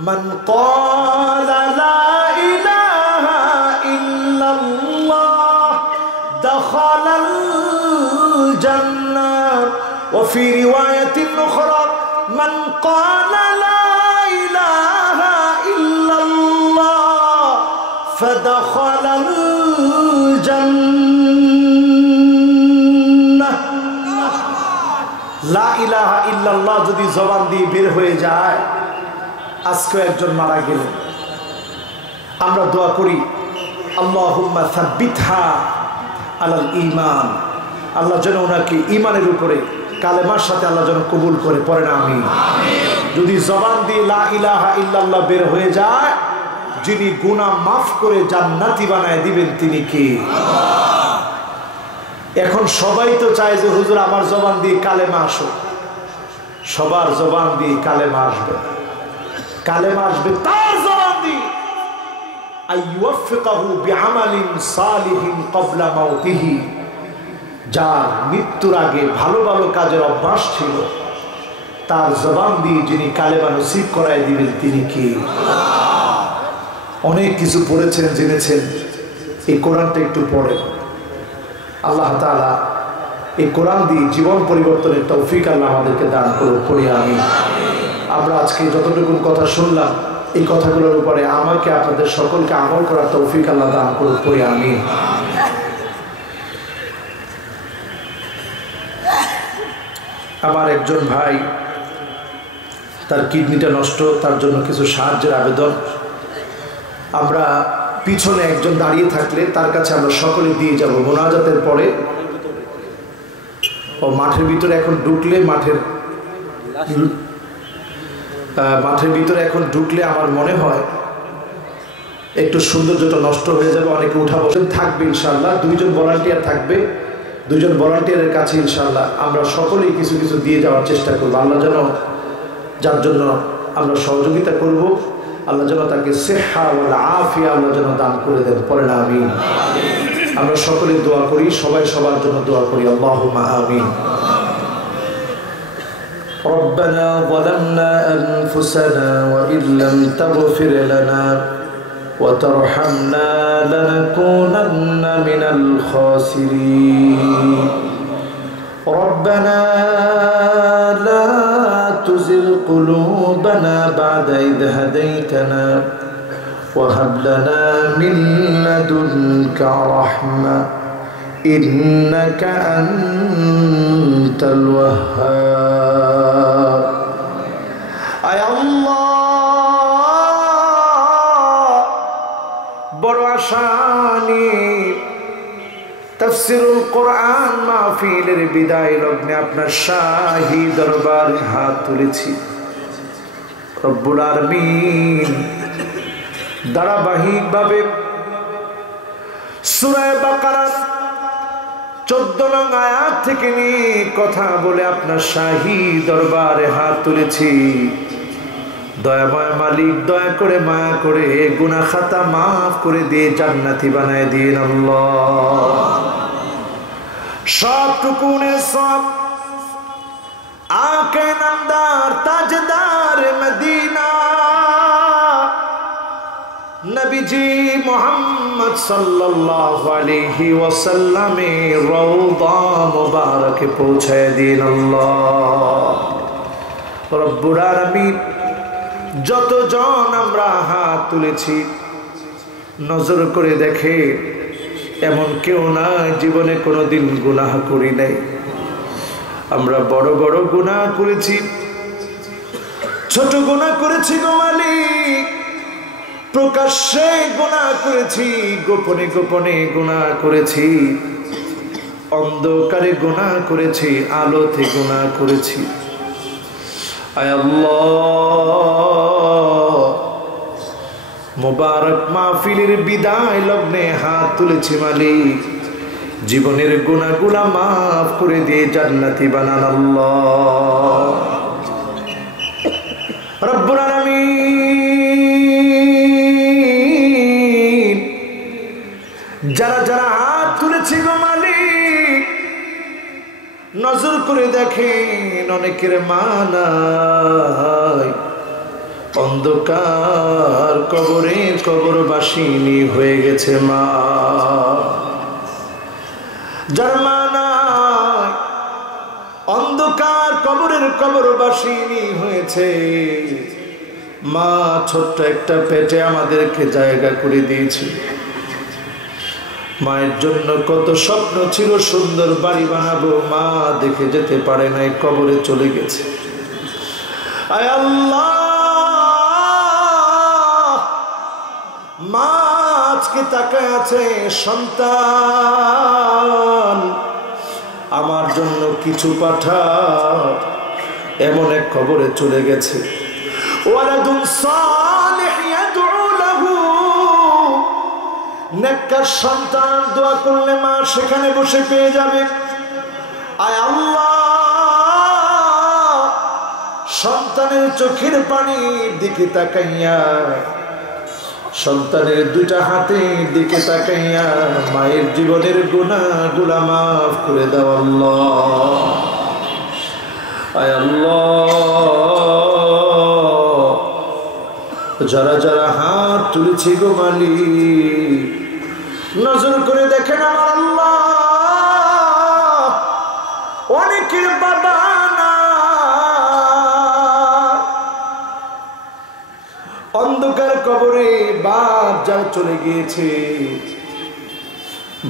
মান ক্বালা লা ইলাহা ইল্লাল্লাহ দাখালাল জান্নাহ, ওয়া ফি রিওয়ায়াতিন উখরা মান ক্বালা লা ইলাহা ইল্লাল্লাহ ফাদাখালাল জান্নাহ। লা ইলাহা ইল্লাল্লাহ যদি জবান দিয়ে বের হয়ে যায়, আজকে একজন মারা গেলেন, আমরা দোয়া করি আল্লাহুম্মা সাব্বিতহা আলাল ঈমান, আল্লাহ যেন ওনাকে ঈমানের উপরে কালেমার সাথে আল্লাহ যেন কবুল করে, পড়ে না আমিন। যদি জবান দিয়ে লা ইলাহা ইল্লাল্লাহ বের হয়ে যায়, যিনি গুনাহ মাফ করে জান্নাতি বানায় দিবেন তিনি কে? এখন সবাই তো চায় যে হুজুর আমার জবান দিয়ে কালেমা আসো, সবার জবান দিয়ে কালেমা আসবে, কালেমা আসবে তার জবান দিয়ে আইয়ুফিকাহু বিআমালিন সালিহিন ক্বাবলা মাউতিহি, যার মৃত্যুর আগে ভালো ভালো কাজের অভ্যাস ছিল, তার জবান দিয়ে যিনি কালেমা নসিব করায় দিবেন তিনি কে? অনেক কিছু পড়েছেন, জেনেছেন, এই কোরআনটা একটু পড়েন। আল্লাহ তাআলা এই কোরআন দিয়ে জীবন পরিবর্তনের তৌফিক আল্লাহ আমাদেরকে দান করুন, পড়ি আমিন। আমরা আজকে যতটুকু কথা শুনলাম, এই কথাগুলোর উপরে আমাকে আপনাদের সকলকে আমল করার তৌফিক আল্লাহ দান করুন, পড়ি আমিন। আমার একজন ভাই, তার কিডনিটা নষ্ট, তার জন্য কিছু সাহায্যের আবেদন। আমরা পিছনে একজন দাঁড়িয়ে থাকলে তার কাছে আমরা সকলে দিয়ে যাব মোনাজাতের পরে। ও মাঠের ভিতরে এখন ঢুকলে, মাঠের ভিতরে এখন ঢুকলে আমার মনে হয় একটু সৌন্দর্যটা নষ্ট হয়ে যাবে, অনেকে উঠা বসে থাকবে ইনশাআল্লাহ। দুইজন ভলান্টিয়ার থাকবে, দুইজন ভলান্টিয়ারের কাছে ইনশাআল্লাহ আমরা সকলেই কিছু কিছু দিয়ে যাওয়ার চেষ্টা করবো। আল্লাহ যেন যার জন্য আমরা সহযোগিতা করব, আল্লাহ যেন তাকে সিহ্হা ওয়াল আফিয়া আল্লাহ যেন দান করে দেন। পড়েন আমিন। আমরা সকলে দোয়া করি, সবাই সবার জন্য দোয়া করি। আল্লাহুম্মা আমিন। ربنا ظلمنا أنفسنا وإن لم تغفر لنا وترحمنا لنكونن من الخاسرين ربنا لا تزغ قلوبنا بعد إذ هديتنا وهب لنا من لدنك رحمة إنك أنت الوهاب أي الله বড় আশানি তাফসীরুল কোরআন মাহফিলের বিদায় লগ্নে আপনার শাহী দরবারে হাত তুলেছি। রব্বুল আলামিন ধারাবাহিকভাবে সূরা বাকারা 14 নং আয়াত থেকে নিয়ে কথা বলে আপনার শাহী দরবারে হাত তুলেছি। দয়াময় মালিক, দয়া করে মায়া করে গুনাহ খাতা মাফ করে দিয়ে জান্নাতি বানায় দিন আল্লাহ। সবটুকুনে সব আকে নামদার তাজদার মদিনা নবীজি মুহাম্মদ সাল্লাল্লাহু আলাইহি ওয়াসাল্লামের রওজা মুবারকে পৌঁছায় দিন আল্লাহ। রব্বুল আলামিন যতজন আমরা হাত তুলেছি নজর করে দেখে এমন কেউ না জীবনে কোনোদিন গুনাহ করি নাই। আমরা বড় বড় গুনাহ করেছি, ছোট গুনাহ করেছি গো মালিক, প্রকাশ্যে গুনাহ করেছি, গোপনে গোপনে গুনাহ করেছি, অন্ধকারে গুনাহ করেছি, আলোতে গুনাহ করেছি। আয় আল্লাহ, মুবারক মাহফিলের বিদায় লগ্নে হাত তুলেছি মালিক, জীবনের গুনাহগুলা মাফ করে দিয়ে জান্নাতি বানান আল্লাহ। রব্বুল আলামিন যারা যারা হাত তুলেছি গো মালিক নজর করে দেখেন অনেকের মা নাই, অন্ধকার কবরে কবরবাসিনী হয়ে গেছে মা। যার মা নাই অন্ধকার কবরের কবরবাসিনী হয়েছে মা, ছোট্ট একটা পেটে আমাদেরকে জায়গা করে দিয়েছে। মায়ের জন্য কত স্বপ্ন ছিল, সুন্দর বাড়ি বানাবো, মা দেখে যেতে পারে নাই, কবরে চলে গেছে। আয় আল্লাহ, মা আজকে তাকায় আছে, সন্তান আমার জন্য কিছু পাঠা, এমন এক কবরে চলে গেছে। ওয়ালাদুন সালিহ ইয়াদউ লাহু, নেককার সন্তান দোয়া করলে মা সেখানে বসে পেয়ে যাবে। আয় আল্লাহ, সন্তানের চোখের পানির দিকে তাকাইয়া, সন্তানের দুইটা হাতের দিকে তাকাইয়া মায়ের জীবনের গুনাহগুলা মাফ করে দাও আল্লাহ। আয় আল্লাহ, যারা যারা হাত তুলেছি গো মালিক নজর করে দেখেন আমার আল্লাহ, অনেকের বাবা না, অন্ধকার কবরে বাপ যাও চলে গিয়েছে।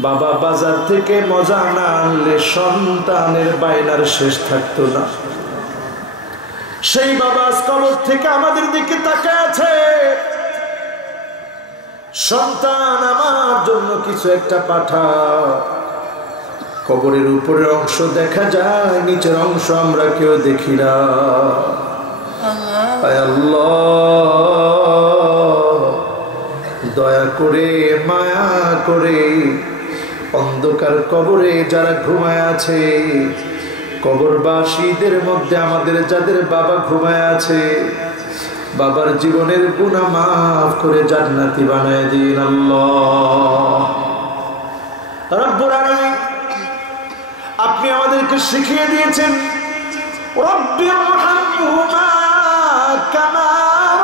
বাবা বাজার থেকে মজা না আনলে সন্তানের বায়নার শেষ থাকতো না। সেই বাবা কবর থেকে আমাদের দিকে তাকায় আছে, সন্তান আমার জন্য কিছু একটা পাঠা। কবরের উপরের অংশ দেখা যায়, নিচের অংশ আমরা কেউ দেখি না। আয় আল্লাহ, দয়া করে মায়া করে অন্ধকার কবরে যারা ঘুমায় আছে, কবরবাসীদের মধ্যে আমাদের যাদের বাবা ঘুমায় আছে, বাবার জীবনের গুনাহ মাফ করে জান্নাতি বানায় দিন আল্লাহ রব্বুল আলামিন। আপনি আমাদেরকে শিখিয়ে দিয়েছেন রব্বিরহামহুমা কামা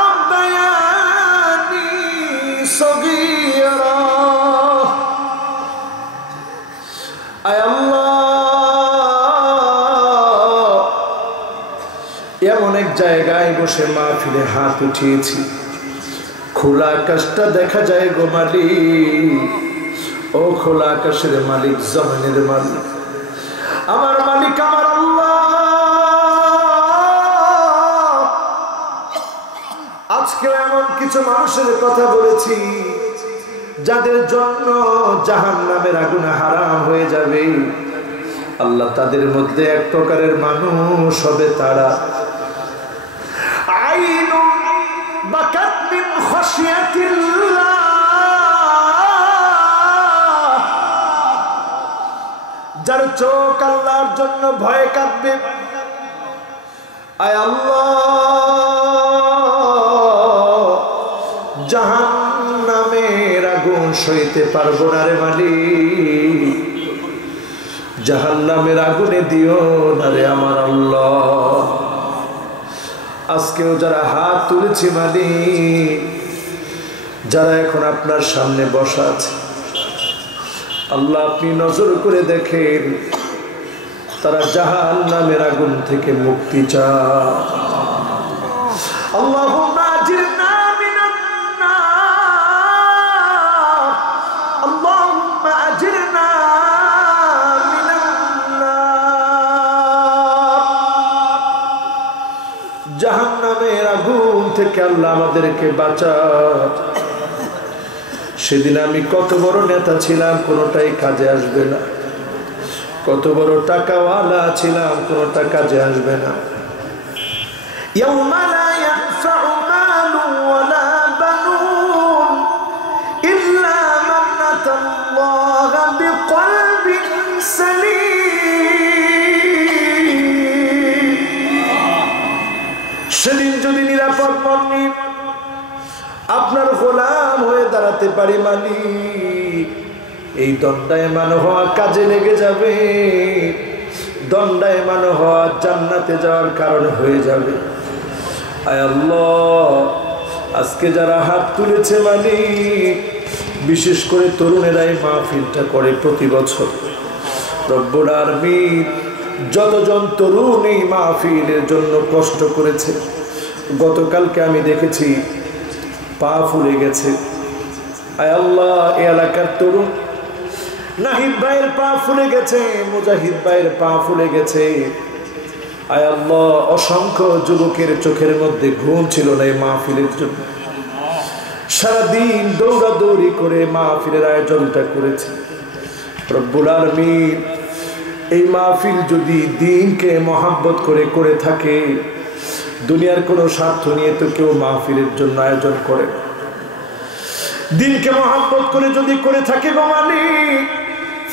রাব্বায়ানি সগীরা। আয় আল্লাহ, এমন এক জায়গায় বসে মাহফিলে হাত উঠিয়েছি, খোলা আকাশটা দেখা যায় গো মালিক। ও খোলা আকাশের মালিক, জমিনের মালিক, আমার মালিক আমার আল্লাহ। আজকে এমন কিছু মানুষের কথা বলেছি যাদের জন্য জাহান্নামের আগুন হারাম হয়ে যাবে। আল্লাহ, তাদের মধ্যে এক প্রকারের মানুষ হবে তারা আইনুন বাকাত মিন খাশিয়াতিল্লাহ, যার চোখ আল্লাহর জন্য ভয়ে কাঁদবে। আয় আল্লাহ, জাহান্নামের আগুন সইতে পারবো না রে মালিক, জাহান্নামের আগুনে দিও না রে আমার আল্লাহ। আজকেও যারা হাত তুলেছি মালিক, যারা এখন আপনার সামনে বসা আছে, আল্লাহ আপনি নজর করে দেখেন, তারা জাহান্নামের আগুন থেকে মুক্তি চায়। আল্লাহুম্মা আজিরনা মিনান নার, আল্লাহুম্মা আজিরনা মিনান নার। জাহান্নামের আগুন থেকে আল্লাহ আমাদেরকে বাঁচান। সেদিন আমি কত বড় নেতা ছিলাম, কোনোটাই কাজে আসবে না। কত বড় টাকাওয়ালা ছিলাম, কোনোটা কাজে আসবে না। ইয়াউমা লা ইয়ানফাউ মালুন ওয়ালা বানুন ইল্লা মান আতাল্লাহা বিকলবিন সালিম। সেদিন যদি নিরাপদ মন নিয়ে আপনার গোলাম হয়ে দাঁড়াতে পারি মালিক, এই দণ্ডায়মান হওয়া কাজে লেগে যাবে, দণ্ডায়মান হওয়া জান্নাতে যাওয়ার কারণ হয়ে যাবে। আয় আল্লাহ, আজকে যারা হাত তুলেছে মালিক, বিশেষ করে তরুণেরাই মাহফিলটা করে প্রতি বছর। রব্বুল আলামিন, যতজন তরুণ এই মাহফিলের জন্য কষ্ট করেছে, গতকালকে আমি দেখেছি পা ফুলে গেছে। আয় আল্লাহ, এই এলাকার তরুণ নাহিদ ভাইয়ের পা ফুলে গেছে, মুজাহিদ ভাইয়ের পা ফুলে গেছে। আয় আল্লাহ, অসংখ্য যুবকের চোখের মধ্যে ঘুম ছিল না এই মাহফিলের জন্য। সারাদিন দৌড়াদৌড়ি করে মাহফিলের আয়োজনটা করেছে। রব্বুল আলামিন, এই মাহফিল যদি দ্বীনকে মহব্বত করে করে থাকে, দুনিয়ার কোনো স্বার্থ নিয়ে তো কেউ মাহফিলের জন্য আয়োজন করে। দ্বীনকে মহব্বত করে যদি করে থাকে গো মালিক,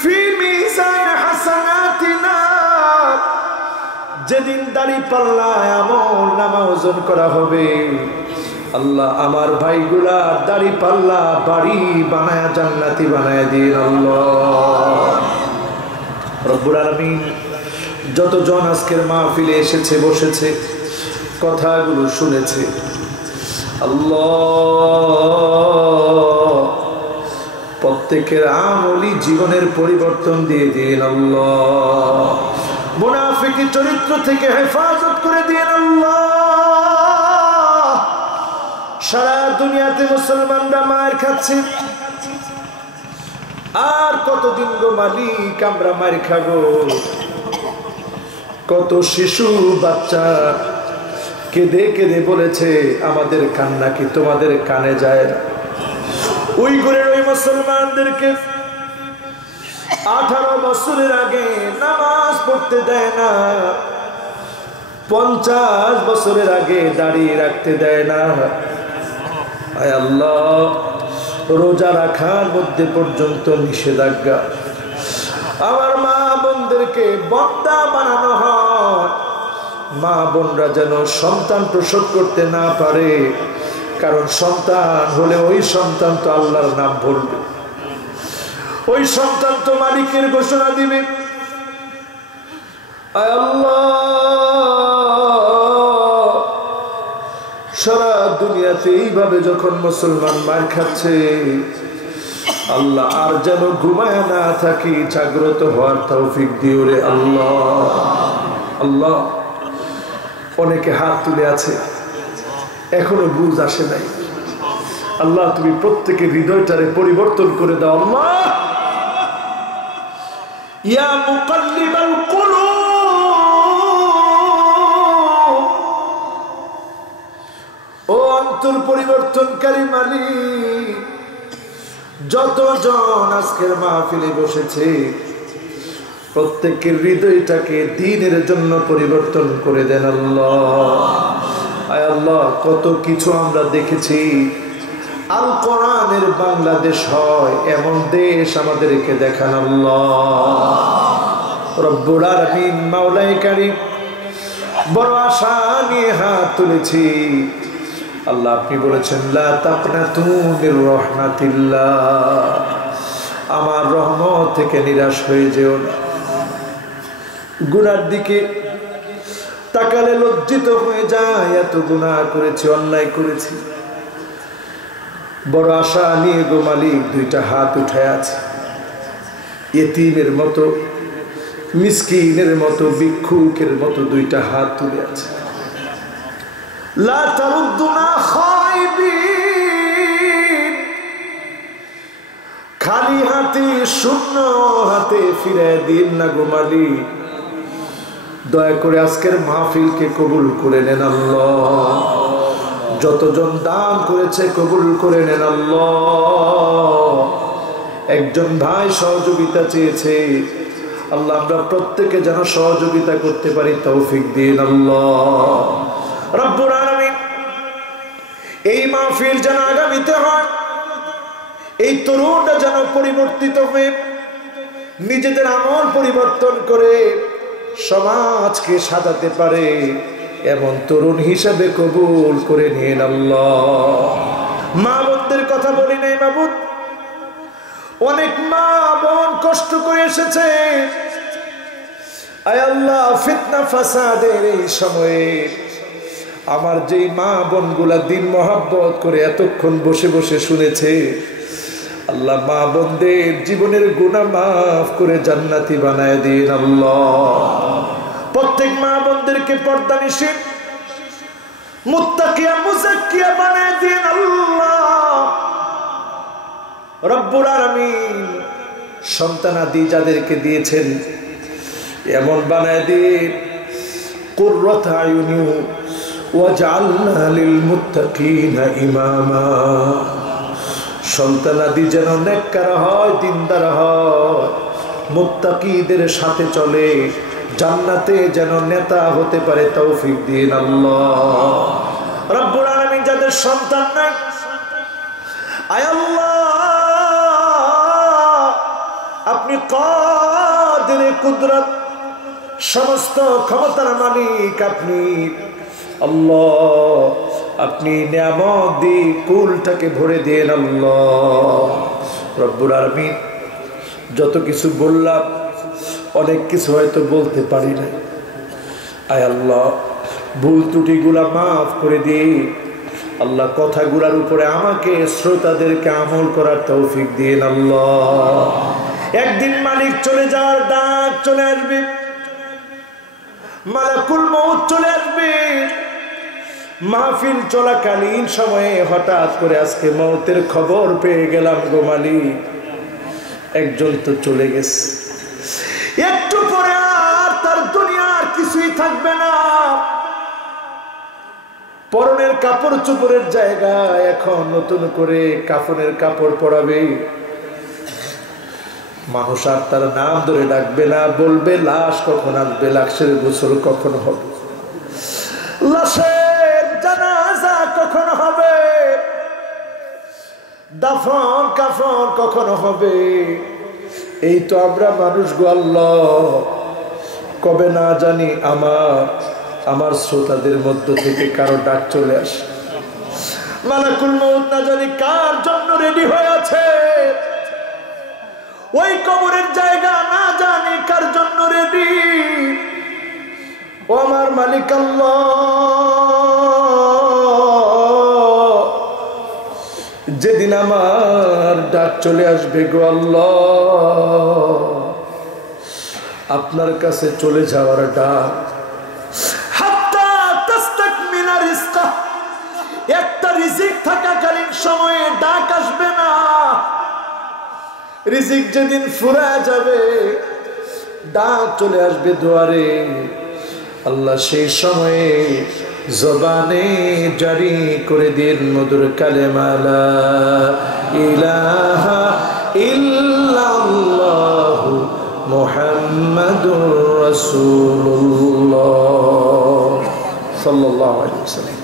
ফি মিজান হাসানাতিনা, যেদিন দাড়ি পাল্লা আমল নামা ওজন করা হবে, আল্লাহ আমার ভাইগুলা দাড়ি পাল্লা বাড়ি বানায়া জান্নাতি বানায়া দিন আল্লাহ। রব্বুল আলামিন, যতজন আজকের মাহফিলে এসেছে বসেছে, কথাগুলো শুনেছে, আল্লাহ প্রত্যেকের আমলি জীবনের পরিবর্তন দিয়ে দিন আল্লাহ। মুনাফিকি চরিত্র থেকে হেফাজত করে দিন আল্লাহ। সারা দুনিয়াতে মুসলমানরা মার খাচ্ছে, আর কতদিন গো মালিক আমরা মার খাবো? কত শিশু বাচ্চা কেঁদে কেঁদে বলেছে, আমাদের কান্না কি তোমাদের কানে যায় না? উইঘুরের ওই মুসলমানদেরকে 18 বছরের আগে নামাজ পড়তে দেয় না, 50 বছরের আগে দাড়ি রাখতে দেয় না। আয় আল্লাহ, রোজা রাখার মধ্যে পর্যন্ত নিষেধাজ্ঞা। আমার মা বোনদেরকে বক্তা বানানো হয়, মা বোনরা যেন সন্তান প্রসব করতে না পারে, কারণ সন্তান হলে ওই সন্তান তো আল্লাহর নাম বলবে, ওই সন্তান তো মালিকের ঘোষণা দিবে। আয় আল্লাহ, সারা দুনিয়াতে এইভাবে যখন মুসলমান মার খাচ্ছে, আল্লাহ আর যেন ঘুমায় না থাকি, জাগ্রত হওয়ার তৌফিক দিও রে আল্লাহ। আল্লাহ, অনেকে হাত তুলে আছে, এখনো বুঝ আসে নাই। আল্লাহ, তুমি প্রত্যেকের হৃদয়টারে পরিবর্তন করে দাও আল্লাহ। ইয়া মুকাল্লিবাল কুলুব, ও অন্তর পরিবর্তনকারী মালিক, যতজন আজকের মাহফিলে বসেছে প্রত্যেকের হৃদয়টাকে দ্বীনের জন্য পরিবর্তন করে দেন আল্লাহ। আয় আল্লাহ, কত কিছু আমরা দেখেছি, আল কোরআনের বাংলাদেশ হয় এমন দেশ আমাদেরকে দেখান আল্লাহ। রব্বুল আলামিন, মাওলাই কারীম, বড় আশা নিয়ে হাত তুলেছি আল্লাহ। আপনি বলেছেন লা তাকনাতু মির রাহমাতিল্লাহ, আমার রহমত থেকে নিরাশ হয়ে যেও না। গুনার দিকে তাকালে লজ্জিত হয়ে যায়, এত গুনাহ করেছি, অন্যায় করেছি। বড় আশা নিয়ে গো মালিক দুইটা হাত উঠায় আছে, ইতিমের মতো, মিসকিনের মতো, ভিক্ষুকের মতো দুইটা হাত তুলে আছে। লা তারুদ্দুনা খাইবিন, খালি হাতে, শূন্য হাতে ফিরে দিন না গো মালিক। দয়া করে আজকের মাহফিলকে কবুল করে নেন আল্লাহ। যতজন দান করেছে কবুল করে নেন আল্লাহ। একজন ভাই সহযোগিতা চেয়েছে আল্লাহ, আমরা প্রত্যেকে যেন সহযোগিতা করতে পারি, তৌফিক দিন আল্লাহ। রব্বুল আলামিন, এই মাহফিল যেন আগামীতে হয়, এই তরুণরা যেন পরিবর্তিত হয়ে নিজেদের আমল পরিবর্তন করে সমাজকে সাজাতে পারে, এমন তরুণ হিসাবে কবুল করে নিন আল্লাহ। মা বোনদের কথা বলি নাই মাবুদ, অনেক মা বোন কষ্ট করে এসেছে। আয় আল্লাহ, ফিতনা ফাসাদের এই সময়ে আমার যেই মা বোনগুলা দিন মহব্বত করে এতক্ষণ বসে বসে শুনেছে, আল্লাহ মা বোনদের জীবনের গুনাহ মাফ করে জান্নাতি বানায় দিন আল্লাহ। প্রত্যেক মা বোনদেরকে পর্দানিশীন, মুত্তাকিয়া, মুযাক্কিয়া বানায় দিন আল্লাহ। রব্বুল আলামিন, সন্তানাদি যাদেরকে দিয়েছেন এমন বানায় দিন, কুররাতা আয়ুনি ওয়াজআলনা লিল মুত্তাকিনা ইমামা। সন্তানাদি যেন নেককার হয়, দিনদার হয়, মুত্তাকিদের সাথে চলে, জান্নাতে যেন নেতা হতে পারে, তৌফিক দিন আল্লাহ। রব্বুল আলামিন, যাদের সন্তান নাই, আয় আল্লাহ আপনি কাদির কুদরত, সমস্ত ক্ষমতার মালিক আপনি আল্লাহ। আপনি নিয়ামত দিয়ে কুলটাকে ভরে দেন আল্লাহ। রব্বুল আলামিন, যত কিছু বললাম অনেক কিছু হয়তো বলতে পারি না, আয় আল্লাহ ভুল ত্রুটিগুলা মাফ করে দিই আল্লাহ। কথাগুলার উপরে আমাকে, শ্রোতাদেরকে আমল করার তৌফিক দিন আল্লাহ। একদিন মালিক চলে যাওয়ার ডাক চলে আসবে, মালাকুল মউত চলে আসবে। মাহফিল চলাকালীন সময়ে হঠাৎ করে আজকে মউতের খবর পেয়ে গেলাম গো মালিক, একজন তো চলে গেছে, একটু পরে আর তার দুনিয়ার কিছুই থাকবে না। পরনের কাপড় চোপড়ের জায়গায় এখন নতুন করে কাফনের কাপড় পরাবে। মানুষ আর তার নাম ধরে ডাকবে না, বলবে লাশ কখন আসবে, লাশের গোসল কখন হবে, লাশের জানাজা কখন হবে। দাফন কাফন কখনো হবে? এই তো আমরা মানুষ গো আল্লাহ, কবে না জানি আমার শ্রোতাদের মধ্য থেকে কারো ডাক চলে আসে, মালাকুল মউত না জানি কার জন্য রেডি হয়ে আছে, ওই কবরের জায়গা না জানি কার জন্য রেডি। ও আমার মালিক আল্লাহ, যেদিন আমার ডাক চলে আসবে গো আল্লাহ, আপনার কাছে চলে যাওয়ার ডাক, হাত্তা তাস্তাকমিলা রিজকা, একটা রিজিক থাকাকালীন সময়ে ডাক আসবে না। রিজিক যেদিন ফুরায় যাবে, ডাক চলে আসবে দুয়ারে। আল্লাহ সেই সময়ে জবানে জারি করে দিন মধুর কালেমা লা ইলাহা ইল্লাল্লাহু মুহাম্মাদুর রাসূলুল্লাহ সাল্লাল্লাহু আলাইহি ওয়াসাল্লাম।